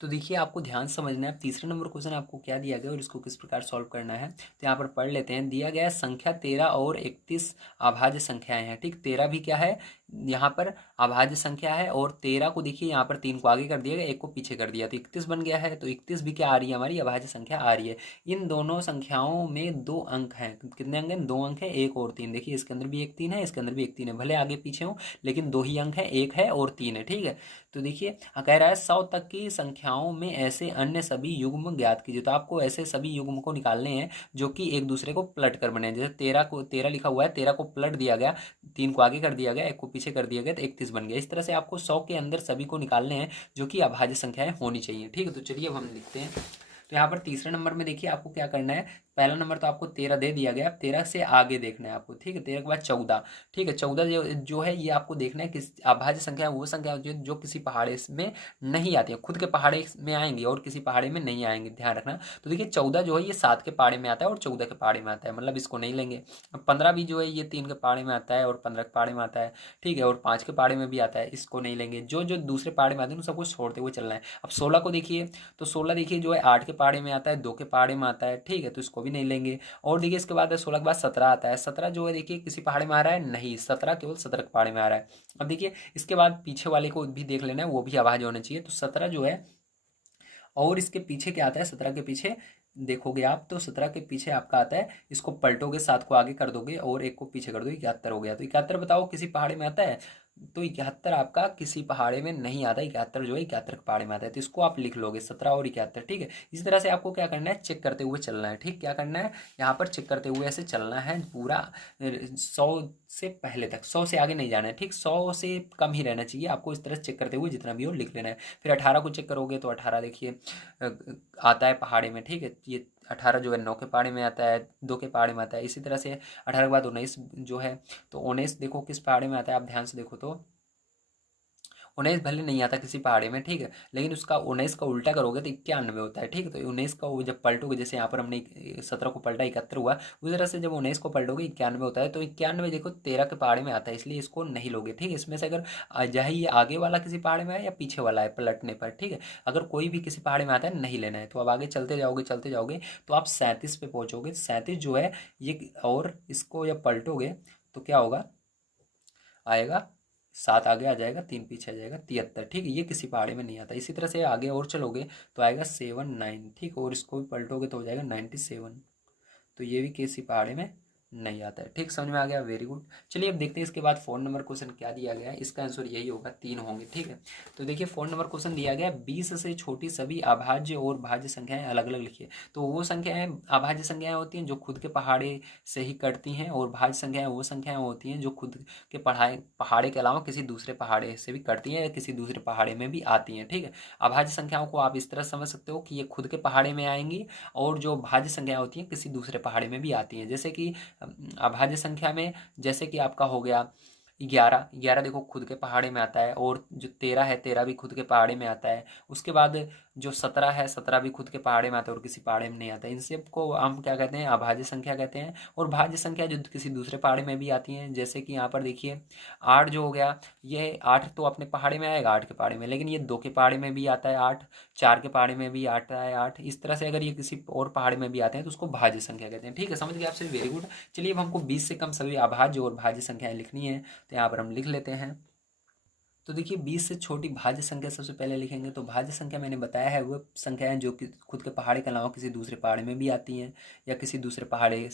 तो देखिए आपको ध्यान समझना है, तीसरे नंबर क्वेश्चन आपको क्या दिया गया और इसको किस प्रकार सॉल्व करना है। तो यहाँ पर पढ़ लेते हैं, दिया गया संख्या 13 और 31 अभाज्य संख्याएं हैं। ठीक, 13 भी क्या है, यहाँ पर अभाज्य संख्या है, और 13 को देखिए यहाँ पर 3 को आगे कर दिया गया, एक को पीछे कर दिया तो 31 बन गया है। तो 31 भी क्या आ रही है, हमारी अभाज्य संख्या आ रही है। इन दोनों संख्याओं में दो अंक हैं, कितने अंक हैं, दो अंक है, एक और तीन। देखिए इसके अंदर भी एक तीन है, इसके अंदर भी एक तीन है, भले आगे पीछे हो लेकिन दो ही अंक है, एक है और तीन है। ठीक है, तो देखिए कह रहा है 100 तक की संख्याओं में ऐसे अन्य सभी युग्म ज्ञात कीजिए। तो आपको ऐसे सभी युग्म को निकालने हैं जो कि एक दूसरे को पलट कर बने। जैसे 13 को, 13 लिखा हुआ है, 13 को पलट दिया गया, तीन को आगे कर दिया गया, एक को पीछे कर दिया गया तो 31 बन गया। इस तरह से आपको 100 के अंदर सभी को निकालने हैं जो कि अभाज्य संख्याएं होनी चाहिए। ठीक है, तो चलिए अब हम लिखते हैं। तो यहाँ पर तीसरे नंबर में देखिए आपको क्या करना है, पहला नंबर तो आपको 13 दे दिया गया, 13 से आगे देखना है आपको। ठीक है, 13 के बाद 14। ठीक है, 14 जो है ये आपको देखना है किस अभाज्य संख्या, वो संख्या जो किसी पहाड़े में नहीं आती है, खुद के पहाड़े में आएंगी और किसी पहाड़े में नहीं आएंगे, ध्यान रखना। तो देखिए 14 जो है ये 7 के पहाड़े में आता है और 14 के पहाड़े में आता है, मतलब इसको नहीं लेंगे। 15 भी जो है ये 3 के पहाड़े में आता है और 15 के पहाड़े में आता है। ठीक है, और 5 के पहाड़े में भी आता है, इसको नहीं लेंगे। जो जो दूसरे पहाड़े में आते हैं उन सबको छोड़ते हुए चलना है। अब 16 को देखिए, तो 16 देखिए जो है 8 के पहाड़े में आता है, 2 के पहाड़े में आता है। ठीक है, तो इसको भी नहीं लेंगे। और देखिए इसके बाद 16 के बाद 17 आता है। 17 जो है देखिए किसी पहाड़े में आ रहा है, नहीं, 17 केवल 17 के पहाड़े में आ रहा है। अब देखिए इसके बाद पीछे वाले को भी देख लेना है, वो भी अभाज्य होना चाहिए। तो 17 जो है, और इसके पीछे क्या आता है, 17 के पीछे देखोगे आप तो 17 के पीछे आपका आता है, इसको पलटोगे, 7 को आगे कर दोगे और एक को पीछे कर दोगे, 71 हो गया। तो 71 बताओ किसी पहाड़े में आता है, तो 71 आपका किसी पहाड़े में नहीं आता। 71 जो है 71 के पहाड़े में आता है, तो इसको आप लिख लोगे 17 और 71। ठीक है, इस तरह से आपको क्या करना है, चेक करते हुए चलना है। ठीक, क्या करना है, यहाँ पर चेक करते हुए ऐसे चलना है पूरा 100 से पहले तक, 100 से आगे नहीं जाना है। ठीक, 100 से कम ही रहना चाहिए आपको, इस तरह चेक करते हुए जितना भी हो लिख लेना है। फिर 18 को चेक करोगे तो 18 देखिए आता है पहाड़े में। ठीक है, ये 18 जो है 9 के पहाड़े में आता है, 2 के पहाड़े में आता है। इसी तरह से 18 के बाद 19 जो है, तो 19 देखो किस पहाड़े में आता है, आप ध्यान से देखो तो 19 भले नहीं आता किसी पहाड़े में, ठीक है, लेकिन उसका 19 का उल्टा करोगे तो 91 होता है, ठीक है। तो 19 का वो जब पलटोगे, जैसे यहाँ पर हमने 17 को पलटा 71 हुआ, उसी तरह से जब 19 को पलटोगे 91 होता है। तो 91 देखो 13 के पहाड़े में आता है, इसलिए इसको नहीं लोगे, ठीक है। इसमें से अगर चाहे ये आगे वाला किसी पहाड़े में है या पीछे वाला है पलटने पर, ठीक है, अगर कोई भी किसी पहाड़े में आता है नहीं लेना है। तो अब आगे चलते जाओगे तो आप 37 पे पहुंचोगे। 37 जो है ये, और इसको जब पलटोगे तो क्या होगा, आएगा 7 आगे आ जाएगा, 3 पीछे आ जाएगा, 73, ठीक है। ये किसी पहाड़ी में नहीं आता। इसी तरह से आगे और चलोगे तो आएगा 79, ठीक, और इसको भी पलटोगे तो हो जाएगा 97। तो ये भी किसी पहाड़ी में नहीं आता है, ठीक, समझ में आ गया, वेरी गुड। चलिए अब देखते हैं इसके बाद 4 नंबर क्वेश्चन क्या दिया गया है। इसका आंसर यही होगा, 3 होंगे, ठीक है। तो देखिए 4 नंबर क्वेश्चन दिया गया है, 20 से छोटी सभी अभाज्य और भाज्य संख्याएं अलग अलग लिखिए। तो वो संख्याएं, अभाज्य संख्याएं होती हैं जो खुद के पहाड़े से ही कटती हैं, और भाज्य संख्याएं वो संख्याएं होती हैं जो खुद के पहाड़े के अलावा किसी दूसरे पहाड़े से भी कटती हैं या किसी दूसरे पहाड़े में भी आती हैं, ठीक है। अभाज्य संख्याओं को आप इस तरह समझ सकते हो कि ये खुद के पहाड़े में आएंगी, और जो भाज्य संख्याएं होती हैं किसी दूसरे पहाड़े में भी आती हैं। जैसे कि अभाज्य संख्या में, जैसे कि आपका हो गया 11, 11 देखो खुद के पहाड़े में आता है, और जो 13 है 13 भी खुद के पहाड़े में आता है। उसके बाद जो 17 है 17 भी खुद के पहाड़े में आता है और किसी पहाड़े में नहीं आता है। इन सब को हम क्या कहते हैं, अभाज्य संख्या कहते हैं। और भाज्य संख्या जो किसी दूसरे पहाड़े में भी आती हैं, जैसे कि यहाँ पर देखिए 8 जो हो गया, ये 8 तो अपने पहाड़े में आएगा 8 के पहाड़े में, लेकिन ये 2 के पहाड़े में भी आता है 8, 4 के पहाड़े में भी आता है 8। इस तरह से अगर ये किसी और पहाड़े में भी आते हैं तो उसको भाज्य संख्या कहते हैं, ठीक है, समझ गए आपसे, वेरी गुड। चलिए अब हमको 20 से कम सभी अभाज्य और भाज्य संख्याएं लिखनी है, तो यहाँ पर हम लिख लेते हैं। तो देखिए 20 से छोटी भाज्य संख्या सबसे पहले लिखेंगे। तो भाज्य संख्या मैंने बताया है वो संख्याएं जो कि खुद के पहाड़े के अलावा किसी दूसरे पहाड़े में भी आती हैं या किसी दूसरे पहाड़े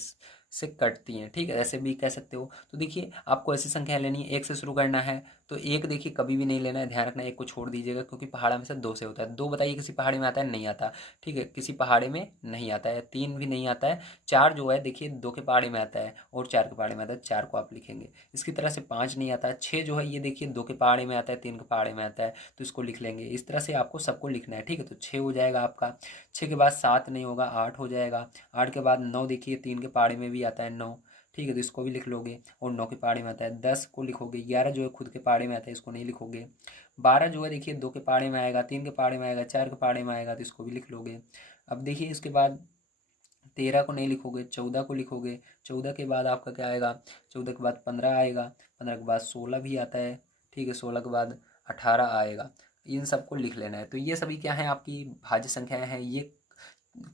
से कटती हैं, ठीक है, ऐसे भी कह सकते हो। तो देखिए आपको ऐसी संख्या लेनी है, 1 से शुरू करना है। तो 1 देखिए कभी भी नहीं लेना है, ध्यान रखना, 1 को छोड़ दीजिएगा, क्योंकि पहाड़ हमेशा 2 से होता है। 2 बताइए किसी पहाड़ी में आता है, नहीं आता, ठीक है, किसी पहाड़े में नहीं आता है। 3 भी नहीं आता है। 4 जो है देखिए 2 के पहाड़े में आता है और 4 के पहाड़े में आता है, 4 को आप लिखेंगे। इसकी तरह से 5 नहीं आता है। 6 जो है ये देखिए 2 के पहाड़े में आता है, 3 के पहाड़े में आता है, तो इसको लिख लेंगे। इस तरह से आपको सबको लिखना है, ठीक है। तो 6 हो जाएगा आपका। 6 के बाद 7 नहीं होगा, 8 हो जाएगा। 8 के बाद 9 देखिए 3 के पहाड़े में भी आता है 9, ठीक है, तो इसको भी लिख लोगे, और 9 के पहाड़े में आता है। 10 को लिखोगे। 11 जो है खुद के पहाड़े में आता है, इसको नहीं लिखोगे। 12 जो है देखिए 2 के पहाड़े में आएगा, 3 के पहाड़े में आएगा, 4 के पहाड़े में आएगा, तो इसको भी लिख लोगे। अब देखिए इसके बाद 13 को नहीं लिखोगे, 14 को लिखोगे। 14 के बाद आपका क्या आएगा, 14 के बाद 15 आएगा, 15 के बाद 16 भी आता है, ठीक है, 16 के बाद 18 आएगा। इन सबको लिख लेना है। तो ये सभी क्या है, आपकी भाज्य संख्याएं हैं, ये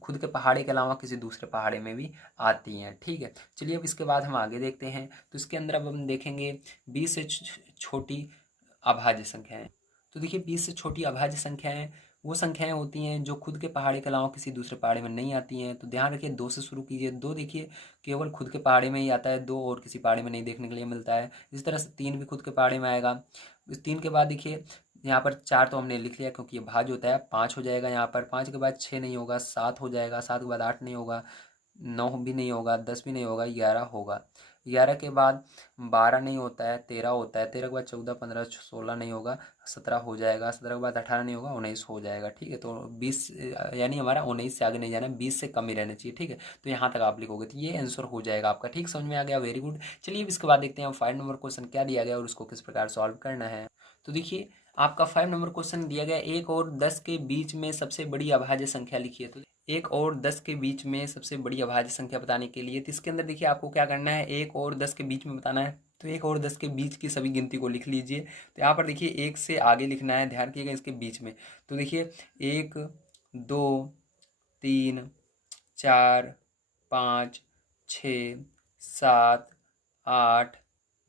खुद के पहाड़े के अलावा किसी दूसरे पहाड़े में भी आती हैं, ठीक है। चलिए अब इसके बाद हम आगे देखते हैं। तो इसके अंदर अब हम देखेंगे 20 से छोटी अभाज्य संख्याएं। तो देखिए 20 से छोटी अभाज्य संख्याएं वो संख्याएं होती हैं जो खुद के पहाड़े के अलावा किसी दूसरे पहाड़े में नहीं आती हैं। तो ध्यान रखिए 2 से शुरू कीजिए। 2 देखिए केवल खुद के पहाड़े में ही आता है, 2 और किसी पहाड़े में नहीं देखने के लिए मिलता है। इस तरह से 3 भी खुद के पहाड़े में आएगा। इस 3 के बाद देखिए यहाँ पर 4 तो हमने लिख लिया क्योंकि ये भाज्य होता है। 5 हो जाएगा यहाँ पर। 5 के बाद 6 नहीं होगा, 7 हो जाएगा। 7 के बाद 8 नहीं होगा, 9 भी नहीं होगा, 10 भी नहीं होगा, 11 होगा। 11 के बाद 12 नहीं होता है, 13 होता है। 13 के बाद 14, 15, 16 नहीं होगा, 17 हो जाएगा। 17 के बाद 18 नहीं होगा, 19 हो जाएगा, ठीक है। तो 20 यानी हमारा 19 से आगे नहीं जाना, 20 से कम ही रहना चाहिए, ठीक है। तो यहाँ तक आप लिखोगे तो ये आंसर हो जाएगा आपका, ठीक, समझ में आ गया, वेरी गुड। चलिए अब इसके बाद देखते हैं 5 नंबर क्वेश्चन क्या दिया गया और उसको किस प्रकार सॉल्व करना है। तो देखिए आपका 5 नंबर क्वेश्चन दिया गया 1 और 10 के बीच में सबसे बड़ी अभाज्य संख्या लिखिए। तो 1 और 10 के बीच में सबसे बड़ी अभाज्य संख्या बताने के लिए तो इसके अंदर देखिए आपको क्या करना है, 1 और 10 के बीच में बताना है। तो 1 और 10 के बीच की सभी गिनती को लिख लीजिए। तो यहाँ पर देखिए 1 से आगे लिखना है, ध्यान रखिएगा इसके बीच में। तो देखिए 1, 2, 3, 4, 5, 6, 7, 8,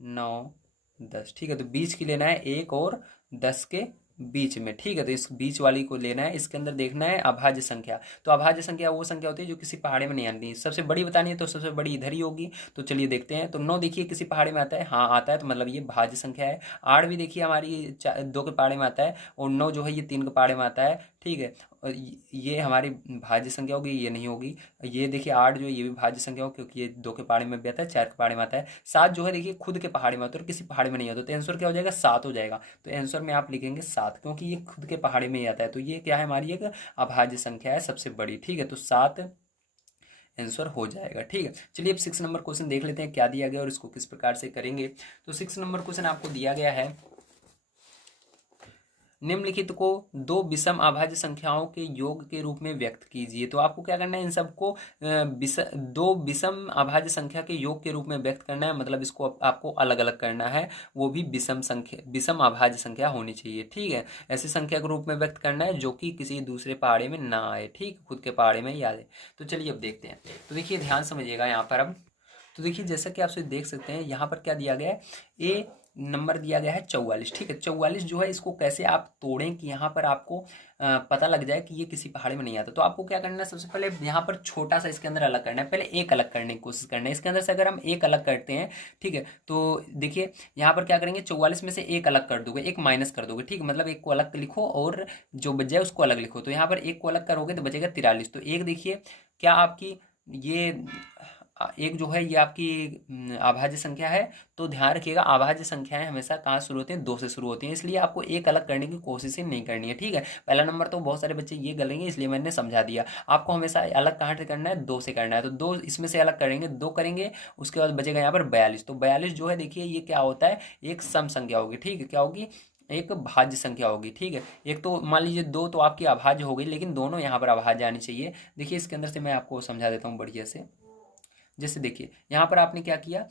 9, 10, ठीक है। तो बीच की लेना है 1 और 10 के बीच में, ठीक है। तो इस बीच वाली को लेना है। इसके अंदर देखना है अभाज्य संख्या। तो अभाज्य संख्या वो संख्या होती है जो किसी पहाड़े में नहीं आती। सबसे बड़ी बतानी है तो सबसे बड़ी इधर ही होगी। तो चलिए देखते हैं। तो 9 देखिए किसी पहाड़े में आता है, हाँ आता है, तो मतलब ये भाज्य संख्या है। 8 भी देखिए हमारी 2 के पहाड़े में आता है, और 9 जो है ये 3 के पहाड़े में आता है, ठीक है। और ये हमारी भाज्य संख्या होगी, ये नहीं होगी। ये देखिए 8 जो है ये भी भाज्य संख्या हो, क्योंकि ये 2 के पहाड़े में भी आता है, 4 के पहाड़े में आता है। 7 जो है देखिए खुद के पहाड़े में आता है और किसी पहाड़े में नहीं आता, तो आंसर क्या हो जाएगा, 7 हो जाएगा। तो आंसर में आप लिखेंगे 7, क्योंकि ये खुद के पहाड़े में ही आता है। तो ये क्या है, हमारी एक अभाज्य संख्या है सबसे बड़ी, ठीक है। तो 7 आंसर हो जाएगा। ठीक है, चलिए अब 6 नंबर क्वेश्चन देख लेते हैं क्या दिया गया और इसको किस प्रकार से करेंगे। तो 6 नंबर क्वेश्चन आपको दिया गया है, निम्नलिखित को दो विषम अभाज्य संख्याओं के योग के रूप में व्यक्त कीजिए। तो आपको क्या करना है, इन सबको दो विषम अभाज्य संख्या के योग के रूप में व्यक्त करना है, मतलब इसको आपको अलग अलग करना है, वो भी विषम अभाज्य संख्या होनी चाहिए। ठीक है, ऐसी संख्या के रूप में व्यक्त करना है जो कि किसी दूसरे पहाड़े में ना आए, ठीक, खुद के पहाड़े में ही आ जाए। तो चलिए अब देखते हैं। तो देखिए ध्यान समझिएगा यहाँ पर अब। तो देखिए जैसा कि आप देख सकते हैं यहाँ पर क्या दिया गया है, ए नंबर दिया गया है 44। ठीक है, 44 जो है इसको कैसे आप तोड़ें कि यहाँ पर आपको पता लग जाए कि ये किसी पहाड़ी में नहीं आता। तो आपको क्या करना है, सबसे पहले यहाँ पर छोटा सा इसके अंदर अलग करना है, पहले एक अलग करने की कोशिश करना है। इसके अंदर से अगर हम एक अलग करते हैं, ठीक है, तो देखिए यहाँ पर क्या करेंगे, 44 में से एक अलग कर दोगे, एक माइनस कर दोगे, ठीक है, मतलब एक को अलग लिखो और जो बच जाए उसको अलग लिखो। तो यहाँ पर एक को अलग करोगे तो बचेगा 43। तो एक देखिए क्या आपकी ये एक जो है ये आपकी अभाज्य संख्या है। तो ध्यान रखिएगा अभाज्य संख्याएं हमेशा कहाँ शुरू होती हैं, 2 से शुरू होती हैं, इसलिए आपको एक अलग करने की कोशिश ही नहीं करनी है। ठीक है, पहला नंबर तो बहुत सारे बच्चे ये गलेंगे इसलिए मैंने समझा दिया, आपको हमेशा अलग कहाँ से करना है, 2 से करना है। तो 2 इसमें से अलग करेंगे, 2 करेंगे, उसके बाद बचेगा यहाँ पर 42। तो 42 जो है देखिए ये क्या होता है, एक सम संख्या होगी। ठीक है, क्या होगी, एक भाज्य संख्या होगी। ठीक है, एक तो मान लीजिए 2 तो आपकी अभाज्य हो गई, लेकिन दोनों यहाँ पर अभाज्य आनी चाहिए। देखिए इसके अंदर से मैं आपको समझा देता हूँ बढ़िया से। जैसे देखिए यहाँ पर आपने क्या किया,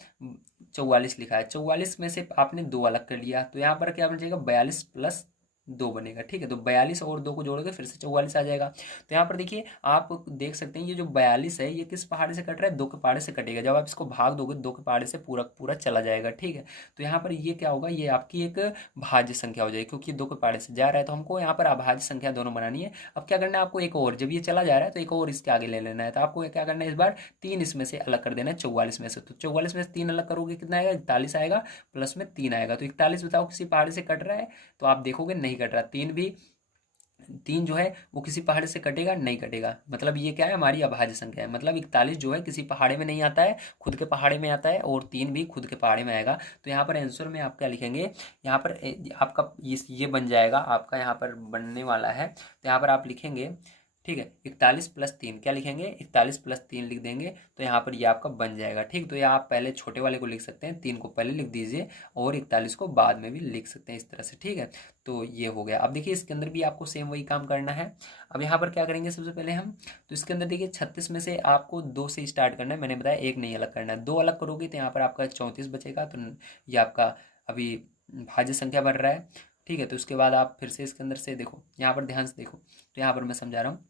44 लिखा है, 44 में से आपने 2 अलग कर लिया, तो यहाँ पर क्या बन जाएगा, 42 प्लस 2 बनेगा। ठीक है, तो 42 और 2 को जोड़ोगे फिर से 44 आ जाएगा। तो यहाँ पर देखिए आप देख सकते हैं ये जो 42 है ये किस पहाड़े से कट रहा है, 2 के पहाड़े से कटेगा। जब आप इसको भाग दोगे 2 के पहाड़े से पूरा पूरा चला जाएगा। ठीक है, तो यहाँ पर ये क्या होगा, ये आपकी एक भाज्य संख्या हो जाएगी, क्योंकि 2 के पहाड़े से जा रहा है तो हमको यहाँ पर अभाज्य संख्या दोनों बनानी है। अब क्या करना है आपको, एक और, जब ये चला जा रहा है तो एक और इसके आगे ले लेना है। तो आपको क्या करना है, इस बार 3 इसमें से अलग कर देना है 44 में से। तो 44 में से 3 अलग करोगे कितना आएगा, 41 आएगा, प्लस में 3 आएगा। तो 41 बताओ किसी पहाड़ी से कट रहा है, तो आप देखोगे नहीं कट रहा। 3 जो है वो किसी पहाड़ से कटेगा, नहीं कटेगा, मतलब ये क्या है, हमारी अभाज्य संख्या है। मतलब 41 जो है किसी पहाड़े में नहीं आता है, खुद के पहाड़े में आता है, और 3 भी खुद के पहाड़े में आएगा। तो यहाँ पर आंसर में आप क्या लिखेंगे, यहाँ पर आपका ये बन जाएगा, आपका यहाँ पर बनने वाला है। तो यहाँ पर आप लिखेंगे, ठीक है, 41 प्लस 3 क्या लिखेंगे, 41 प्लस 3 लिख देंगे, तो यहाँ पर ये आपका बन जाएगा। ठीक, तो ये आप पहले छोटे वाले को लिख सकते हैं, 3 को पहले लिख दीजिए और 41 को बाद में भी लिख सकते हैं इस तरह से। ठीक है, तो ये हो गया। अब देखिए इसके अंदर भी आपको सेम वही काम करना है। अब यहाँ पर क्या करेंगे सबसे पहले हम, तो इसके अंदर देखिए 36 में से आपको 2 से स्टार्ट करना है, मैंने बताया एक नहीं अलग करना है। 2 अलग करोगे तो यहाँ पर आपका 34 बचेगा। तो ये आपका अभी भाज्य संख्या बन रहा है। ठीक है, तो उसके बाद आप फिर से इसके अंदर से देखो, यहाँ पर ध्यान से देखो, तो यहाँ पर मैं समझा रहा हूँ,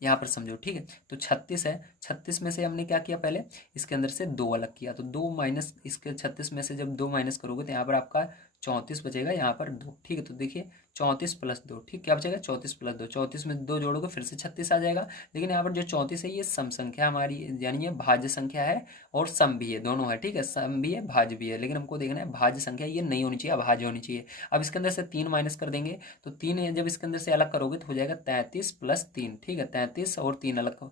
यहाँ पर समझो। ठीक है, तो 36 है, 36 में से हमने क्या किया, पहले इसके अंदर से 2 अलग किया, तो 2 माइनस इसके 36 में से जब 2 माइनस करोगे तो यहाँ पर आपका 34 बचेगा, यहाँ पर 2। ठीक है, तो देखिए 34 प्लस 2, ठीक, क्या बचेगा, 34 प्लस 2, 34 में 2 जोड़ोगे फिर से 36 आ जाएगा। लेकिन यहाँ पर जो 34 है ये सम संख्या हमारी, यानी ये भाज्य संख्या है और सम भी है, दोनों है। ठीक है, सम भी है भाज्य भी है, लेकिन हमको देखना है भाज्य संख्या ये नहीं होनी चाहिए, अभाज्य होनी चाहिए। अब इसके अंदर से 3 माइनस कर देंगे, तो 3 जब इसके अंदर से अलग करोगे तो हो जाएगा 33 प्लस 3। ठीक है, 33 और 3 अलग,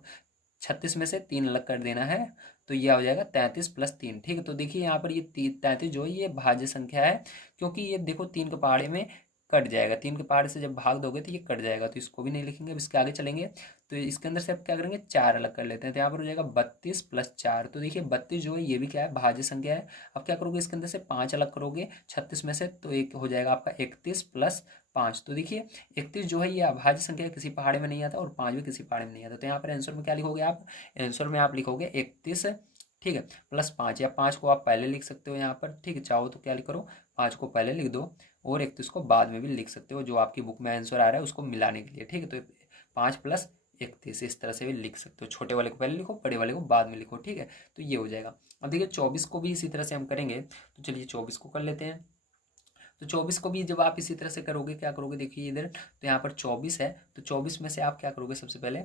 36 में से 3 अलग कर देना है, तो यह हो जाएगा 33 प्लस 3। ठीक है, तो देखिए यहाँ पर ये 33 जो है ये भाज्य संख्या है, क्योंकि ये देखो 3 के पहाड़े में कट जाएगा, 3 के पहाड़े से जब भाग दोगे तो ये कट जाएगा, तो इसको भी नहीं लिखेंगे। अब इसके आगे चलेंगे तो इसके अंदर से अब क्या करेंगे, 4 अलग कर लेते हैं, तो यहाँ पर हो जाएगा 32 प्लस 4। तो देखिए 32 जो है ये भी क्या है, भाज्य संख्या है। अब क्या करोगे, इसके अंदर से 5 अलग करोगे 36 में से, तो एक हो जाएगा आपका 31 प्लस 5। तो देखिए 31 जो है ये अभाज्य संख्या किसी पहाड़े में नहीं आता, और 5 भी किसी पहाड़े में नहीं आता। तो यहाँ पर आंसर में क्या लिखोगे आप, आंसर में आप लिखोगे 31, ठीक है, प्लस 5, या 5 को आप पहले लिख सकते हो यहाँ पर। ठीक है, चाहो तो क्या लिख करो, 5 को पहले लिख दो और 31 को बाद में भी लिख सकते हो, जो आपकी बुक में आंसर आ रहा है उसको मिलाने के लिए। ठीक है, तो 5 प्लस 31 इस तरह से भी लिख सकते हो, छोटे वाले को पहले लिखो, बड़े वाले को बाद में लिखो। ठीक है, तो ये हो जाएगा। अब देखिए 24 को भी इसी तरह से हम करेंगे, तो चलिए 24 को कर लेते हैं। तो 24 को भी जब आप इसी तरह से करोगे, क्या करोगे, देखिए इधर, तो यहाँ पर 24 है, तो 24 में से आप क्या करोगे, सबसे पहले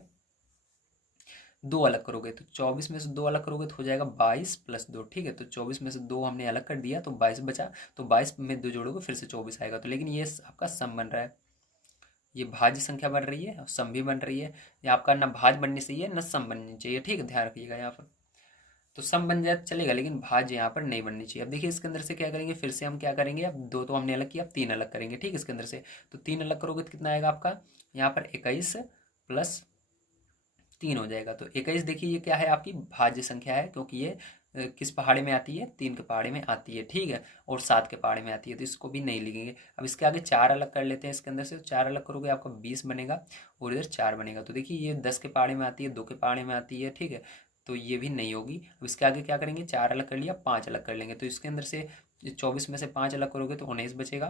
2 अलग करोगे, तो 24 में से 2 अलग करोगे तो हो जाएगा 22 प्लस 2। ठीक है, तो 24 में से 2 हमने अलग कर दिया तो 22 बचा, तो 22 में 2 जोड़ोगे फिर से 24 आएगा। तो लेकिन ये आपका सम बन रहा है, ये भाज्य संख्या बन रही है और सम भी बन रही है। ये आपका ना भाज्य बननी चाहिए ना सम बननी चाहिए। ठीक है, ध्यान रखिएगा यहाँ पर। तो सम बन जाए तो चलेगा, लेकिन भाज्य यहाँ पर नहीं बननी चाहिए। अब देखिए इसके अंदर से क्या करेंगे, फिर से हम क्या करेंगे, अब 2 तो हमने अलग किया, अब 3 अलग करेंगे। ठीक है, इसके अंदर से तो 3 अलग करोगे तो कितना आएगा आपका, यहाँ पर 21 प्लस 3 हो जाएगा। तो 21 देखिए ये क्या है, आपकी भाज्य संख्या है, क्योंकि ये किस पहाड़े में आती है, 3 के पहाड़े में आती है, ठीक है, और 7 के पहाड़े में आती है, तो इसको भी नहीं लिखेंगे। अब इसके आगे 4 अलग कर लेते हैं, इसके अंदर से 4 अलग करोगे आपका 20 बनेगा, और इधर 4 बनेगा। तो देखिए ये 10 के पहाड़े में आती है, 2 के पहाड़े में आती है, ठीक है, तो ये भी नहीं होगी। अब इसके आगे क्या करेंगे, 4 अलग कर लिया, 5 अलग कर लेंगे, तो इसके अंदर से 24 में से 5 अलग करोगे तो 19 बचेगा,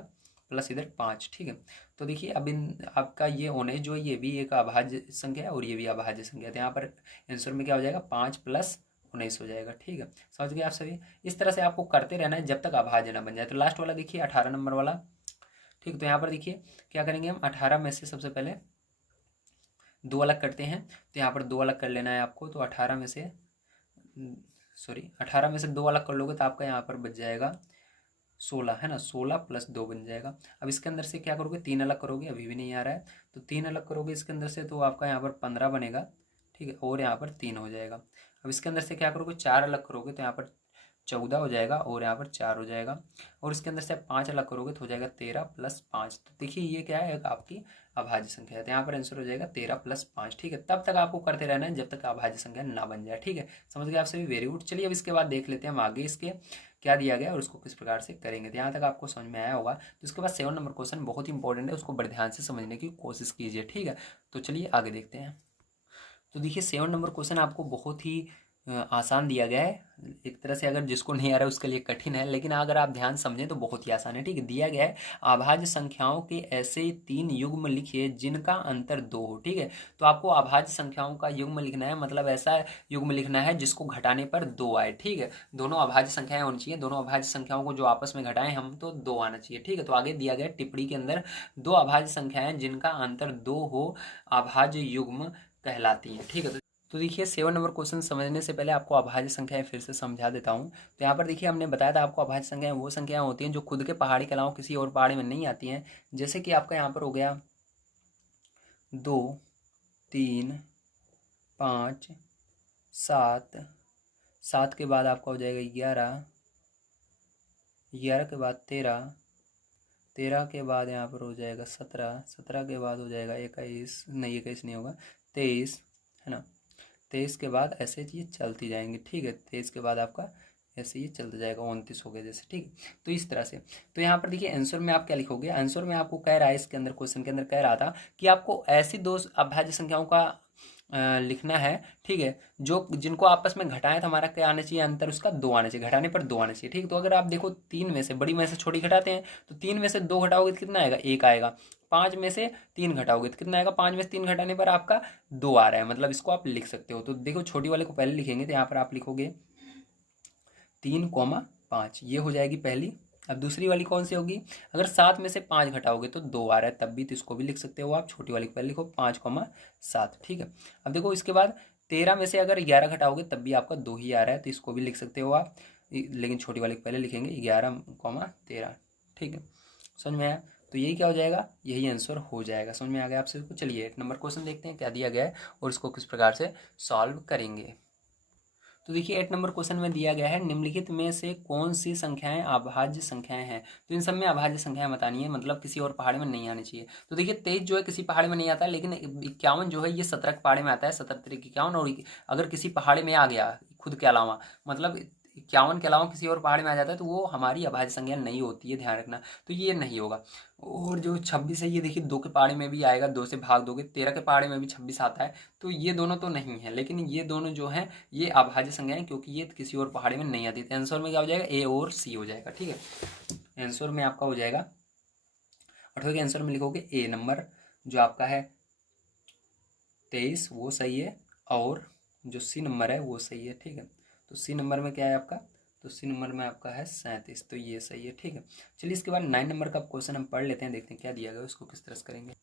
प्लस इधर 5, ठीक है। तो देखिए अब इन आपका ये 19 जो है ये भी एक अभाज्य संख्या है और ये भी अभाज्य संख्या है, तो यहाँ पर आंसर में क्या हो जाएगा, 5 प्लस 19 हो जाएगा, ठीक है। समझ गए आप सभी। इस तरह से आपको करते रहना है जब तक अभाज्य ना बन जाए। तो लास्ट वाला देखिए 18 नंबर वाला, ठीक। तो यहाँ पर देखिए क्या करेंगे हम, 18 में से सबसे पहले 2 अलग करते हैं, तो यहाँ पर 2 अलग कर लेना है आपको। तो 18 में से 2 अलग कर लोगे तो आपका यहाँ पर बच जाएगा 16, है ना, 16 प्लस 2 बन जाएगा। अब इसके अंदर से क्या करोगे, 3 अलग करोगे, अभी भी नहीं आ रहा है, तो 3 अलग करोगे इसके अंदर से, तो आपका यहाँ पर 15 बनेगा, ठीक है, और यहाँ पर 3 हो जाएगा। अब इसके अंदर से क्या करोगे, 4 अलग करोगे तो यहाँ पर 14 हो जाएगा, और यहाँ पर 4 हो जाएगा, और इसके अंदर से 5 अलग करोगे तो हो जाएगा 13 प्लस 5। तो देखिए ये क्या है, एक आपकी अभाज्य संख्या है, तो यहाँ पर आंसर हो जाएगा 13 प्लस 5, ठीक है। तब तक आपको करते रहना है जब तक अभाज्य संख्या ना बन जाए, ठीक है। समझ गए आप सभी, वेरी गुड। चलिए अब इसके बाद देख लेते हैं हम आगे इसके क्या दिया गया और उसको किस प्रकार से करेंगे। तो यहाँ तक आपको समझ में आया होगा। तो इसके बाद 7 नंबर क्वेश्चन बहुत ही इंपॉर्टेंट है, उसको बड़े ध्यान से समझने की कोशिश कीजिए, ठीक है। तो चलिए आगे देखते हैं। तो देखिए 7 नंबर क्वेश्चन आपको बहुत ही आसान दिया गया है। एक तरह से अगर जिसको नहीं आ रहा है उसके लिए कठिन है, लेकिन अगर आप ध्यान समझें तो बहुत ही आसान है, ठीक है। दिया गया है अभाज्य संख्याओं के ऐसे 3 युग्म लिखिए जिनका अंतर 2 हो, ठीक है। तो आपको अभाज्य संख्याओं का युग्म लिखना है, मतलब ऐसा युग्म लिखना है जिसको घटाने पर 2 आए, ठीक है। दोनों अभाज्य संख्याएं होनी चाहिए, दोनों अभाज्य संख्याओं को जो आपस में घटाएं हम तो 2 आना चाहिए, ठीक है। तो आगे दिया गया टिप्पणी के अंदर 2 अभाज्य संख्याएं जिनका अंतर 2 हो अभाज्य युग्म कहलाती हैं, ठीक है। तो देखिए 7 नंबर क्वेश्चन समझने से पहले आपको अभाज्य संख्याएं फिर से समझा देता हूँ। तो यहाँ पर देखिए हमने बताया था आपको अभाज्य संख्याएं वो संख्याएं होती हैं जो खुद के पहाड़ी के अलावा किसी और पहाड़ी में नहीं आती हैं। जैसे कि आपका यहाँ पर हो गया 2, 3, 5, 7, 7 के बाद आपका हो जाएगा 11, 11 के बाद 13, 13 के बाद यहाँ पर हो जाएगा 17, 17 के बाद हो जाएगा 21, नहीं 21 नहीं होगा, 23, है ना। 23 के बाद ऐसे ये चलती जाएंगी, ठीक है। 23 के बाद आपका ऐसे ये चलता जाएगा, 29 हो गया जैसे, ठीक है। तो इस तरह से तो यहाँ पर देखिए आंसर में आप क्या लिखोगे, आंसर में आपको कह रहा है इसके अंदर क्वेश्चन के अंदर कह रहा था कि आपको ऐसी 2 अभाज्य संख्याओं का लिखना है, ठीक है, जो जिनको आपस में घटाएं तो हमारा क्या आना चाहिए, अंतर उसका 2 आना चाहिए, घटाने पर 2 आना चाहिए, ठीक है। तो अगर आप देखो 3 में से बड़ी में से छोटी घटाते हैं तो 3 में से 2 घटाओगे तो कितना आएगा, 1 आएगा। 5 में से 3 घटाओगे तो कितना आएगा, 5 में से 3 घटाने पर आपका 2 आ रहा है, मतलब इसको आप लिख सकते हो। तो देखो छोटी वाले को पहले लिखेंगे, तो यहाँ पर आप लिखोगे 3,5, ये हो जाएगी पहली। अब दूसरी वाली कौन सी होगी, अगर 7 में से 5 घटाओगे तो 2 आ रहा है, तब भी तो इसको भी लिख सकते हो आप, छोटी वाली को पहले लिखो 5,7, ठीक है। अब देखो इसके बाद 13 में से अगर 11 घटाओगे तब भी आपका 2 ही आ रहा है, तो इसको भी लिख सकते हो आप, लेकिन छोटी वाली को पहले लिखेंगे 11,13, ठीक है। समझ में आया। तो यही क्या हो जाएगा, यही आंसर हो जाएगा। समझ में आ गया आप सबको। चलिए 8 नंबर क्वेश्चन देखते हैं क्या दिया गया है और इसको किस प्रकार से सॉल्व करेंगे। तो देखिए 8 नंबर क्वेश्चन में दिया गया है निम्नलिखित में से कौन सी संख्याएं अभाज्य संख्याएं हैं। तो इन सब में अभाज्य संख्याएं बतानी है, मतलब किसी और पहाड़े में नहीं आनी चाहिए। तो देखिए 23 जो है किसी पहाड़े में नहीं आता है, लेकिन 51 जो है ये 17 के पहाड़े में आता है, 17 3 51। और अगर किसी पहाड़े में आ गया खुद के अलावा, मतलब 51 के अलावा किसी और पहाड़ में आ जाता है तो वो हमारी अभाज्य संख्या नहीं होती है, ध्यान रखना। तो ये नहीं होगा। और जो 26 है ये देखिए 2 के पहाड़े में भी आएगा, 2 से भाग दोगे, 13 के पहाड़े में भी 26 आता है, तो ये दोनों तो नहीं है, लेकिन ये दोनों जो हैं ये अभाज्य संख्याएं, क्योंकि ये किसी और पहाड़ी में नहीं आती। तो आंसर में क्या हो जाएगा, ए और सी हो जाएगा, ठीक है। आंसर में आपका हो जाएगा 8वें के आंसर में लिखोगे ए नंबर जो आपका है 23 वो सही है, और जो सी नंबर है वो सही है, ठीक है। तो सी नंबर में क्या है आपका, तो सी नंबर में आपका है 37, तो ये सही है, ठीक है। चलिए इसके बाद 9 नंबर का क्वेश्चन हम पढ़ लेते हैं, देखते हैं क्या दिया गया उसको किस तरह से करेंगे।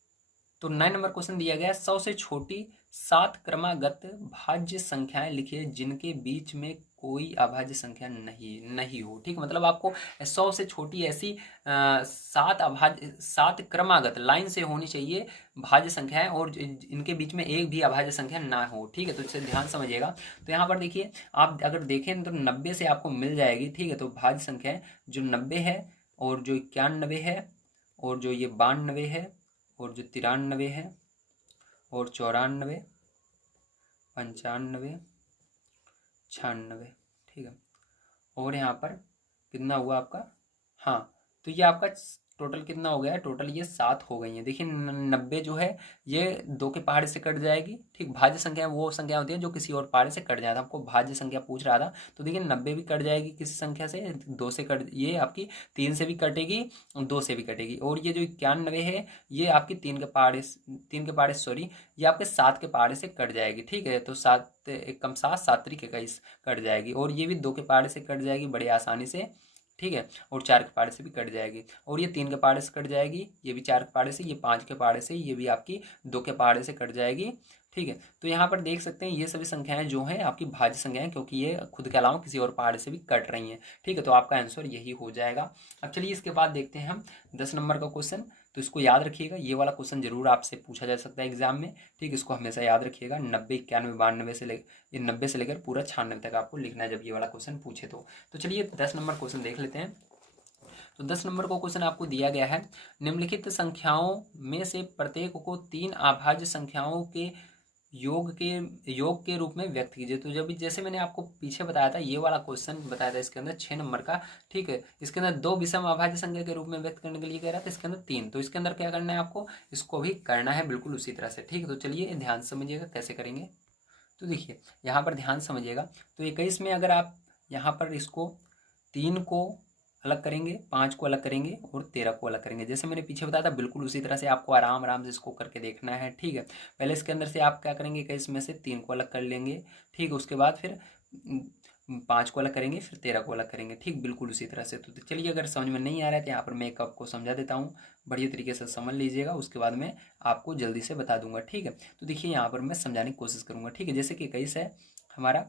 तो 9 नंबर क्वेश्चन दिया गया है 100 से छोटी 7 क्रमागत भाज्य संख्याएं लिखिए जिनके बीच में कोई अभाज्य संख्या नहीं हो, ठीक। मतलब आपको 100 से छोटी ऐसी 7 क्रमागत लाइन से होनी चाहिए भाज्य संख्याएं, और इनके बीच में एक भी अभाज्य संख्या ना हो, ठीक है। तो इसे ध्यान समझिएगा। तो यहाँ पर देखिए आप अगर देखें तो 90 से आपको मिल जाएगी, ठीक है। तो भाज्य संख्याएं जो 90 है, और जो 91 है, और जो ये 92 है, और जो 93 है, और 94, 95, 96, ठीक है। और यहाँ पर कितना हुआ आपका, हाँ, तो ये आपका टोटल कितना हो गया है, टोटल ये 7 हो गई हैं। देखिए 90 जो है ये 2 के पहाड़े से कट जाएगी, ठीक। भाज्य संख्या वो संख्या होती है जो किसी और पहाड़े से कट जाता है, हमको भाज्य संख्या पूछ रहा था, तो देखिए 90 भी कट जाएगी किसी संख्या से, 2 से कट, ये आपकी 3 से भी कटेगी, 2 से भी कटेगी। और ये जो 91 है ये आपकी 3 के पहाड़े सॉरी, ये आपके 7 के पहाड़े से कट जाएगी, ठीक है। तो 7 एक कम 7, 7 तरीके का इस कट जाएगी। और ये भी 2 के पहाड़े से कट जाएगी बड़े आसानी से, ठीक है। और 4 के पहाड़े से भी कट जाएगी। और ये 3 के पहाड़े से कट जाएगी, ये भी 4 के पहाड़े से, ये 5 के पहाड़े से, ये भी आपकी 2 के पहाड़े से कट जाएगी, ठीक है। तो यहाँ पर देख सकते हैं ये सभी संख्याएं जो हैं आपकी भाज्य संख्याएं, क्योंकि ये खुद के अलावा किसी और पहाड़े से भी कट रही हैं, ठीक है। तो आपका आंसर यही हो जाएगा। अब चलिए इसके बाद देखते हैं हम 10 नंबर का क्वेश्चन। तो इसको याद रखिएगा, ये वाला क्वेश्चन जरूर आपसे पूछा जा सकता है एग्जाम में, ठीक। इसको हमेशा याद रखिएगा, 90, 91, 92 से ये 90 से लेकर पूरा 96 तक आपको लिखना है जब ये वाला क्वेश्चन पूछे तो चलिए 10 नंबर क्वेश्चन देख लेते हैं। तो 10 नंबर को क्वेश्चन आपको दिया गया है, निम्नलिखित संख्याओं में से प्रत्येक को 3 अभाज्य संख्याओं के योग के रूप में व्यक्त कीजिए। तो जब जैसे मैंने आपको पीछे बताया था, ये वाला क्वेश्चन बताया था इसके अंदर 6 नंबर का, ठीक है। इसके अंदर 2 विषम अभाज्य संख्या के रूप में व्यक्त करने के लिए कह रहा था, इसके अंदर 3, तो इसके अंदर क्या करना है आपको, इसको भी करना है बिल्कुल उसी तरह से, ठीक है। तो चलिए ध्यान से समझिएगा कैसे करेंगे। तो देखिए यहाँ पर ध्यान समझिएगा, तो 21 में अगर आप यहाँ पर इसको 3 को अलग करेंगे, 5 को अलग करेंगे और 13 को अलग करेंगे, जैसे मैंने पीछे बताया था बिल्कुल उसी तरह से आपको आराम आराम से इसको करके देखना है, ठीक है। पहले इसके अंदर से आप क्या करेंगे, 21 में से 3 को अलग कर लेंगे, ठीक है। उसके बाद फिर 5 को अलग करेंगे, फिर 13 को अलग करेंगे, ठीक, बिल्कुल उसी तरह से। तो चलिए अगर समझ में नहीं आ रहा है तो यहाँ पर मैं एक आपको समझा देता हूँ, बढ़िया तरीके से समझ लीजिएगा, उसके बाद मैं आपको जल्दी से बता दूंगा, ठीक है। तो देखिए यहाँ पर मैं समझाने की कोशिश करूंगा, ठीक है। जैसे कि 21 है हमारा,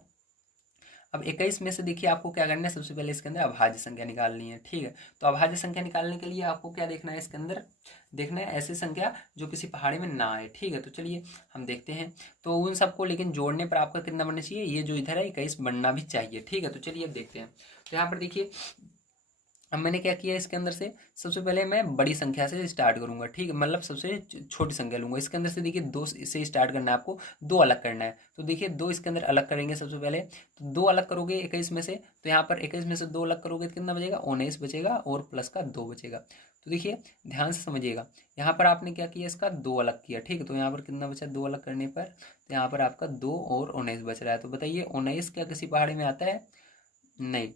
अब 21 में से देखिए आपको क्या करना है, सबसे पहले इसके अंदर अभाज्य संख्या निकालनी है, ठीक है। तो अभाज्य संख्या निकालने के लिए आपको क्या देखना है, इसके अंदर देखना है ऐसी संख्या जो किसी पहाड़ी में ना आए, ठीक है। तो चलिए हम देखते हैं, तो उन सबको लेकिन जोड़ने पर आपका कितना बनना चाहिए, ये जो इधर है 21 बनना भी चाहिए, ठीक है। तो चलिए अब देखते हैं, तो यहाँ पर देखिए अब मैंने क्या किया, इसके अंदर से सबसे पहले मैं बड़ी संख्या से स्टार्ट करूंगा, ठीक है, मतलब सबसे छोटी संख्या लूंगा। इसके अंदर से देखिए 2 से स्टार्ट करना है आपको, 2 अलग करना है। तो देखिए 2 इसके अंदर अलग करेंगे सबसे पहले, तो 2 अलग करोगे 21 में से, तो यहाँ पर 21 में से 2 अलग करोगे तो कितना बचेगा, 19 बचेगा और प्लस का 2 बचेगा। तो देखिए ध्यान से समझिएगा, यहाँ पर आपने क्या किया, इसका 2 अलग किया, ठीक है। तो यहाँ पर कितना बचा 2 अलग करने पर, तो यहाँ पर आपका 2 और 19 बच रहा है। तो बताइए 19 क्या किसी पहाड़ी में आता है, नहीं,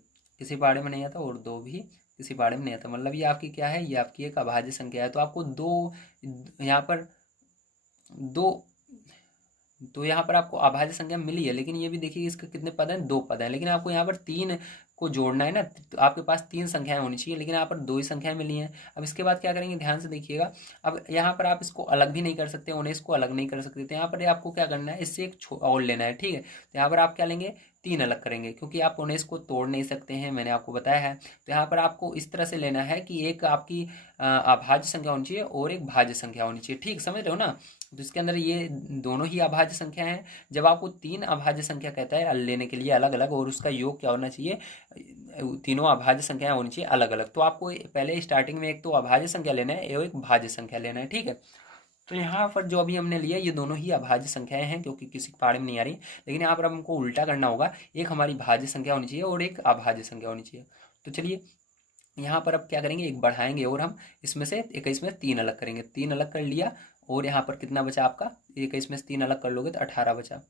किसी पहाड़े में नहीं आता, और 2 भी किसी पहाड़े में नहीं आता, मतलब ये आपकी क्या है, ये आपकी एक अभाज्य संख्या है। तो आपको 2 यहाँ पर 2, तो यहाँ पर आपको अभाज्य संख्या मिली है, लेकिन ये भी देखिए इसके कितने पद हैं, 2 पद हैं, लेकिन आपको यहाँ पर 3 को जोड़ना है ना, तो आपके पास 3 संख्याएं होनी चाहिए, लेकिन यहाँ पर 2 ही संख्याएं मिली हैं। अब इसके बाद क्या करेंगे, ध्यान से देखिएगा, अब यहाँ पर आप इसको अलग भी नहीं कर सकते, 19 को अलग नहीं कर सकते, तो यहाँ पर आपको क्या करना है, इससे एक और लेना है, ठीक है। तो यहाँ पर आप क्या लेंगे, 3 अलग करेंगे, क्योंकि आप 19 को तोड़ नहीं सकते हैं, मैंने आपको बताया है। तो यहाँ पर आपको इस तरह से लेना है कि एक आपकी अभाज्य संख्या होनी चाहिए और एक भाज्य संख्या होनी चाहिए, ठीक, समझ रहे हो ना। तो इसके अंदर ये दोनों ही अभाज्य संख्या हैं। जब आपको 3 अभाज्य संख्या कहता है लेने के लिए अलग अलग, और उसका योग क्या होना चाहिए, तीनों अभाज्य संख्याएं होनी चाहिए अलग अलग, तो आपको पहले स्टार्टिंग में एक तो अभाज्य संख्या लेना है और एक भाज्य संख्या लेना है, ठीक है। तो यहाँ पर जो अभी हमने लिया ये दोनों ही अभाज्य संख्याएं हैं, क्योंकि किसी पहाड़ी में नहीं आ रही, लेकिन यहाँ पर हमको उल्टा करना होगा, एक हमारी भाज्य संख्या होनी चाहिए और एक अभाज्य संख्या होनी चाहिए। तो चलिए यहाँ पर अब क्या करेंगे, एक बढ़ाएंगे और हम इसमें से 21 में 3 अलग करेंगे, 3 अलग कर लिया, और यहाँ पर कितना बचा आपका, 21 में से 3 अलग कर लोगे तो 18 बचा।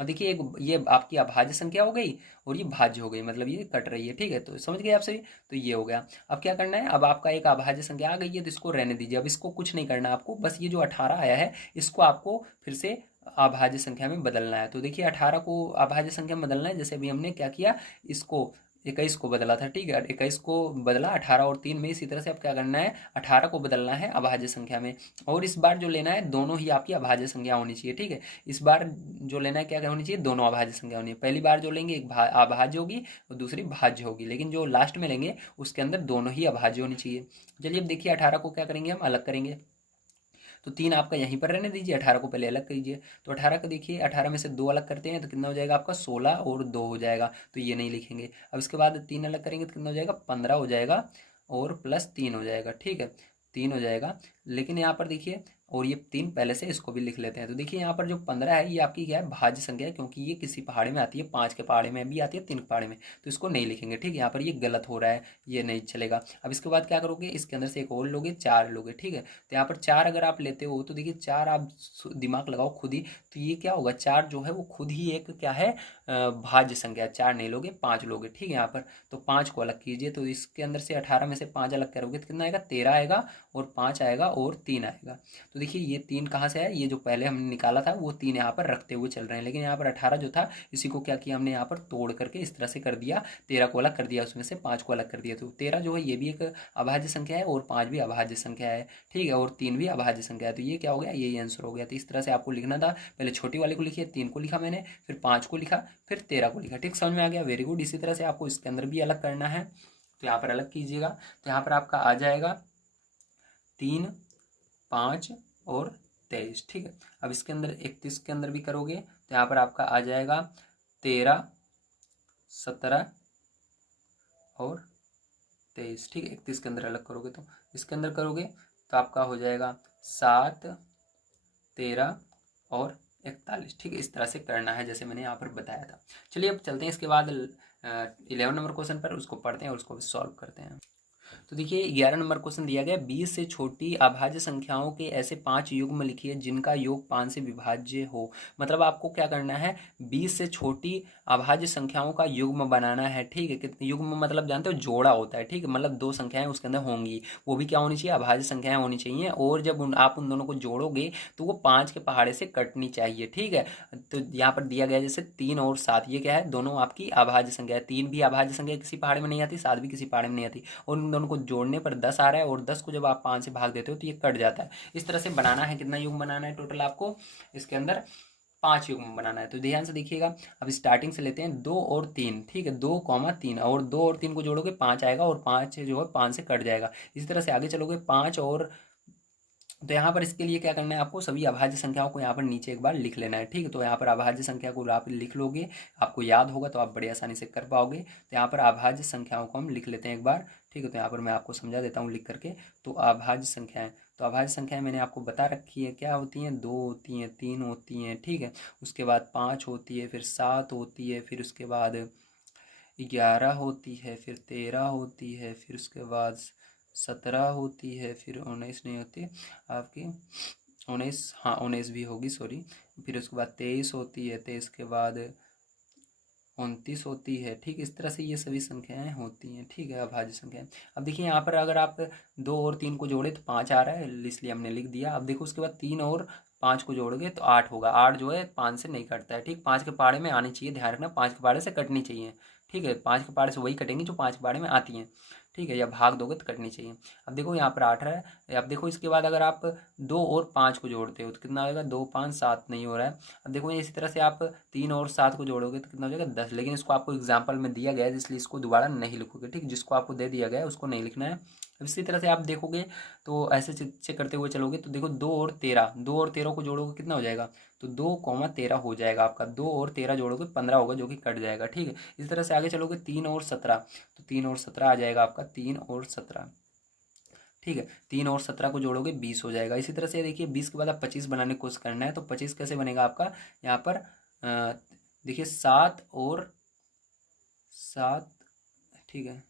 और देखिए एक ये आपकी अभाज्य संख्या हो गई और ये भाज्य हो गई, मतलब ये कट रही है, ठीक है। तो समझ गए आप सभी, तो ये हो गया। अब क्या करना है, अब आपका एक अभाज्य संख्या आ गई है, तो इसको रहने दीजिए, अब इसको कुछ नहीं करना आपको, बस ये जो 18 आया है इसको आपको फिर से अभाज्य संख्या में बदलना है। तो देखिए 18 को अभाज्य संख्या में बदलना है, जैसे अभी हमने क्या किया, इसको 21 को बदला था, ठीक है, 21 को बदला 18 और 3 में, इसी तरह से अब क्या करना है, 18 को बदलना है अभाज्य संख्या में, और इस बार जो लेना है दोनों ही आपकी अभाज्य संख्या होनी चाहिए, ठीक है। इस बार जो लेना है क्या होनी चाहिए, दोनों अभाज्य संख्या होनी है। पहली बार जो लेंगे एक अभाज्य होगी और दूसरी भाज्य होगी, लेकिन जो लास्ट में लेंगे उसके अंदर दोनों ही अभाज्य होनी चाहिए। चलिए अब देखिए 18 को क्या करेंगे, हम अलग करेंगे, तो 3 आपका यहीं पर रहने दीजिए, 18 को पहले अलग कीजिए। तो 18 को देखिए, 18 में से 2 अलग करते हैं तो कितना हो जाएगा आपका, 16 और 2 हो जाएगा, तो ये नहीं लिखेंगे। अब इसके बाद 3 अलग करेंगे तो कितना हो जाएगा, 15 हो जाएगा और प्लस 3 हो जाएगा, ठीक है, 3 हो जाएगा। लेकिन यहाँ पर देखिए और ये 3 पहले से इसको भी लिख लेते हैं। तो देखिए यहाँ पर जो 15 है ये आपकी क्या है, भाज्य संख्या है, क्योंकि ये किसी पहाड़े में आती है, 5 के पहाड़े में भी आती है, 3 के पहाड़े में, तो इसको नहीं लिखेंगे। ठीक है, यहाँ पर ये गलत हो रहा है, ये नहीं चलेगा। अब इसके बाद क्या करोगे, इसके अंदर से एक और लोगे, 4 लोगे। ठीक है, तो यहाँ पर 4 अगर आप लेते हो तो देखिए 4 आप दिमाग लगाओ खुद ही, तो ये क्या होगा, 4 जो है वो खुद ही एक क्या है, भाज्य संख्या। 4 नहीं लोगे, 5 लोगे। ठीक है, यहाँ पर तो 5 को अलग कीजिए, तो इसके अंदर से 18 में से 5 अलग करोगे तो कितना आएगा, 13 आएगा, और 5 आएगा, और 3 आएगा। तो देखिए ये 3 कहाँ से है, ये जो पहले हमने निकाला था वो 3 यहाँ पर रखते हुए चल रहे हैं, लेकिन यहाँ पर 18 जो था इसी को क्या किया हमने, यहाँ पर तोड़ करके इस तरह से कर दिया, 13 को अलग कर दिया, उसमें से 5 को अलग कर दिया। तो 13 जो है ये भी एक अभाज्य संख्या है, और 5 भी अभाज्य संख्या है। ठीक है, और 3 भी अभाज्य संख्या है। तो ये क्या हो गया, यही आंसर हो गया। तो इस तरह से आपको लिखना था, पहले छोटी वाले को लिखिए, 3 को लिखा मैंने, फिर 5 को लिखा, फिर 13 को लिखा। ठीक, समझ में आ गया, वेरी गुड। इसी तरह से आपको इसके अंदर भी अलग करना है, तो यहाँ पर अलग कीजिएगा। तो यहाँ पर आपका आ जाएगा 3, 5 और 23। ठीक है, अब इसके अंदर 31 के अंदर भी करोगे तो यहाँ पर आपका आ जाएगा 13, 17 और 23। ठीक है, 31 के अंदर अलग करोगे, तो इसके अंदर करोगे तो आपका हो जाएगा 7, 13 और 41। ठीक है, इस तरह से करना है जैसे मैंने यहाँ पर बताया था। चलिए अब चलते हैं इसके बाद 11 नंबर क्वेश्चन पर, उसको पढ़ते हैं और उसको भी सॉल्व करते हैं। तो देखिए 11 नंबर क्वेश्चन दिया गया, 20 से छोटी अभाज्य संख्याओं के ऐसे 5 युग्म लिखिए जिनका योग 5 से विभाज्य हो। मतलब आपको क्या करना है, 20 से छोटी अभाज्य संख्याओं का युग्म बनाना है। ठीक है, कितने युग्म मतलब जानते हो, जोड़ा होता है। ठीक है, मतलब 2 संख्याएं उसके अंदर होंगी, वो भी क्या होनी चाहिए, अभाज्य संख्याएं होनी चाहिए, और जब आप उन दोनों को जोड़ोगे तो वो 5 के पहाड़े से कटनी चाहिए। ठीक है, तो यहाँ पर दिया गया जैसे 3 और 7, ये क्या है, दोनों आपकी अभाज्य संख्या है। 3 भी अभाज्य संख्या किसी पहाड़े में नहीं आती, 7 भी किसी पहाड़े में नहीं आती, और उन दोनों को जोड़ने पर 10 आ रहा है, और 10 को जब आप 5 से भाग देते हो तो ये कट जाता है। इस तरह से बनाना है, कितना युग्म बनाना है टोटल आपको, इसके अंदर 5 युग्म बनाना है। तो ध्यान से देखिएगा, अब स्टार्टिंग से लेते हैं 2 और 3। ठीक है, 2, 3, और 2 और 3 को जोड़ोगे 5 आएगा, और 5 जो है 5 से कट जाएगा। इसी तरह से आगे चलोगे 5 और, तो यहाँ पर इसके लिए क्या करना है, आपको सभी अभाज्य संख्याओं को यहाँ पर नीचे एक बार लिख लेना है। ठीक है, तो यहाँ पर अभाज्य संख्या को आप लिख लोगे, आपको याद होगा तो आप बड़ी आसानी से कर पाओगे। तो यहाँ पर अभाज्य संख्याओं को हम लिख लेते हैं एक बार। ठीक है, तो यहाँ पर मैं आपको समझा देता हूँ लिख करके। तो अभाज्य संख्याएं, तो अभाज्य संख्याएं मैंने आपको बता रखी है, क्या होती हैं, 2 होती हैं, 3 होती हैं। ठीक है, उसके बाद 5 होती है, फिर 7 होती है, फिर उसके बाद 11 होती है, फिर 13 होती है, फिर उसके बाद 17 होती है, फिर 19 नहीं होती आपकी, 19, हाँ 19 भी होगी, सॉरी। फिर उसके बाद 23 होती है, 23 के बाद 29 होती है। ठीक, इस तरह से ये सभी संख्याएं होती हैं। ठीक है, अभाज्य संख्याएं। अब देखिए यहाँ पर अगर आप 2 और 3 को जोड़े तो 5 आ रहा है, इसलिए हमने लिख दिया। अब देखो उसके बाद 3 और 5 को जोड़ोगे तो 8 होगा। 8 जो है 5 से नहीं कटता है। ठीक, 5 के पहाड़े में आनी चाहिए, ध्यान रखना, 5 के पहाड़े से कटनी चाहिए। ठीक है, 5 के पहाड़े से वही कटेंगी जो 5 के पहाड़े में आती हैं। ठीक है, या भाग दोगे तो कटनी चाहिए। अब देखो यहाँ पर 8 है। अब देखो इसके बाद अगर आप 2 और 5 को जोड़ते हो तो कितना आएगा, 2, 5, 7 नहीं हो रहा है। अब देखो इसी तरह से आप 3 और 7 को जोड़ोगे तो कितना हो जाएगा, 10। लेकिन इसको आपको एग्जाम्पल में दिया गया है, इसलिए इसको दोबारा नहीं लिखोगे। ठीक, जिसको आपको दे दिया गया है उसको नहीं लिखना है। अब इसी तरह से आप देखोगे तो ऐसे चेक करते हुए चलोगे तो देखो 2 और 13, 2 और 13 को जोड़ोगे कितना हो जाएगा, तो 2, 13 हो जाएगा आपका। 2 और 13 जोड़ोगे 15 होगा, जो कि कट जाएगा। ठीक है, इस तरह से आगे चलोगे 3 और 17, तो 3 और 17 आ जाएगा आपका, 3 और 17। ठीक है, 3 और 17 को जोड़ोगे 20 हो जाएगा। इसी तरह से देखिए 20 के बाद आप 25 बनाने की कोशिश करना है, तो 25 कैसे बनेगा आपका, यहाँ पर देखिए 7 और 7। ठीक है,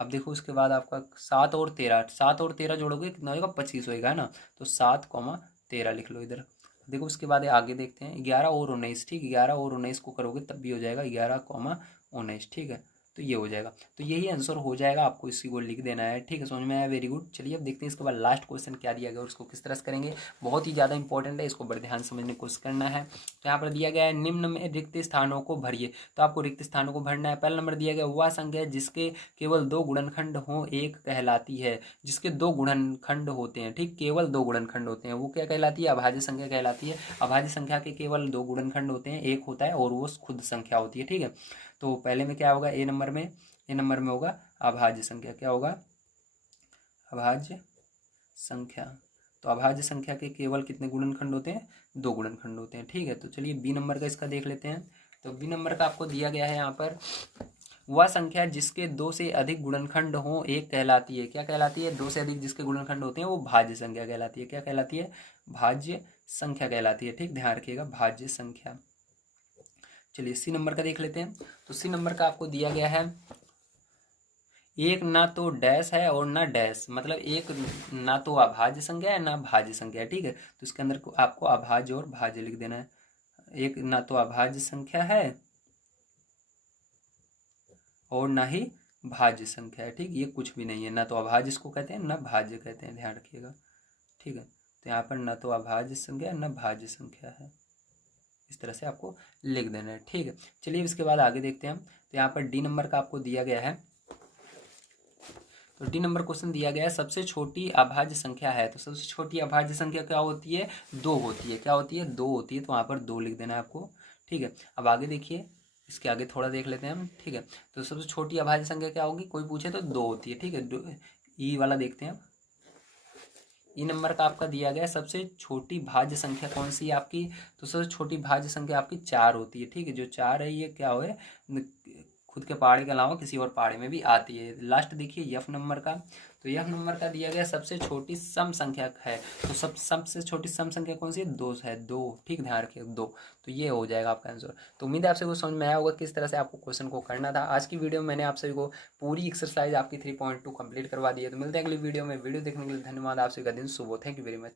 अब देखो उसके बाद आपका 7 और 13, 7 और 13 जोड़ोगे कितना होगा, 25 होएगा, है ना। तो 7, 13 लिख लो इधर। देखो उसके बाद आगे देखते हैं 11 और 19। ठीक, 11 और 19 को करोगे तब भी हो जाएगा 11, 19। ठीक है, तो ये हो जाएगा। तो यही आंसर हो जाएगा, आपको इसी को लिख देना है। ठीक है, समझ में आया, वेरी गुड। चलिए अब देखते हैं इसके बाद लास्ट क्वेश्चन क्या दिया गया और उसको किस तरह से करेंगे। बहुत ही ज़्यादा इंपॉर्टेंट है, इसको बड़े ध्यान से समझने की कोशिश करना है। तो यहाँ पर दिया गया है, निम्न में रिक्त स्थानों को भरिए। तो आपको रिक्त स्थानों को भरना है। पहला नंबर दिया गया, वह संख्या जिसके केवल 2 गुणनखंड हों एक कहलाती है। जिसके 2 गुणनखंड होते हैं, ठीक, केवल 2 गुणनखंड होते हैं, वो क्या कहलाती है, अभाज्य संख्या कहलाती है। अभाज्य संख्या के केवल 2 गुणनखंड होते हैं, एक होता है और वो खुद संख्या होती है। ठीक है, तो पहले में क्या होगा, ए नंबर में होगा अभाज्य संख्या। क्या होगा, अभाज्य संख्या। तो अभाज्य संख्या के केवल कितने गुणनखंड होते हैं, 2 गुणनखंड होते हैं। ठीक है, तो चलिए बी नंबर का इसका देख लेते हैं। तो बी नंबर का आपको दिया गया है यहाँ पर वह संख्या जिसके दो से अधिक गुणनखंड हो एक कहलाती है। क्या कहलाती है? दो से अधिक जिसके गुणनखंड होते हैं वो भाज्य संख्या कहलाती है। क्या कहलाती है? भाज्य संख्या कहलाती है। ठीक, ध्यान रखिएगा, भाज्य संख्या। चलिए सी नंबर का देख लेते हैं। तो सी नंबर का आपको दिया गया है, एक ना तो डैश है और ना डैश, मतलब एक ना तो अभाज्य संख्या है ना भाज्य संख्या है। ठीक है, तो इसके अंदर आपको अभाज्य और भाज्य लिख देना है। एक ना तो अभाज्य संख्या है और ना ही भाज्य संख्या है। ठीक, ये कुछ भी नहीं है, ना तो अभाज्य इसको कहते हैं ना भाज्य कहते हैं, ध्यान रखिएगा। ठीक है, तो यहाँ पर ना तो अभाज्य संख्या है ना भाज्य संख्या है, इस तरह से आपको लिख देना है। ठीक है, चलिए इसके बाद आगे देखते हैं हम। तो यहाँ पर डी नंबर का आपको दिया गया है। तो डी नंबर क्वेश्चन दिया गया है, सबसे छोटी अभाज्य संख्या है। तो सबसे छोटी अभाज्य संख्या क्या होती है? दो होती है। क्या होती है? दो होती है, तो वहाँ पर दो लिख देना है आपको। ठीक है, अब आगे देखिए, इसके आगे थोड़ा देख लेते हैं हम। ठीक है, तो सबसे छोटी अभाज्य संख्या क्या होगी? कोई पूछे तो दो होती है। ठीक है, ई वाला देखते हैं। ई नंबर का आपका दिया गया है, सबसे छोटी भाज्य संख्या कौन सी है आपकी? तो सबसे छोटी भाज्य संख्या आपकी चार होती है। ठीक है, जो चार है ये क्या है? खुद के पहाड़े के अलावा किसी और पहाड़े में भी आती है। लास्ट देखिए एफ नंबर का। तो एफ नंबर का दिया गया सबसे छोटी सम संख्या है। तो सबसे छोटी सम संख्या कौन सी है? दो है, दो। ठीक, ध्यान रखिए, दो। तो ये हो जाएगा आपका आंसर। तो उम्मीद है आपसे कुछ समझ में आया होगा किस तरह से आपको क्वेश्चन को करना था। आज की वीडियो में मैंने आप सभी को पूरी एक्सरसाइज आपकी 3.2 कंप्लीट करवा दी है। तो मिलते हैं अगली वीडियो में। वीडियो देखने के लिए धन्यवाद। आप सभी का दिन शुभ हो। Thank you very much.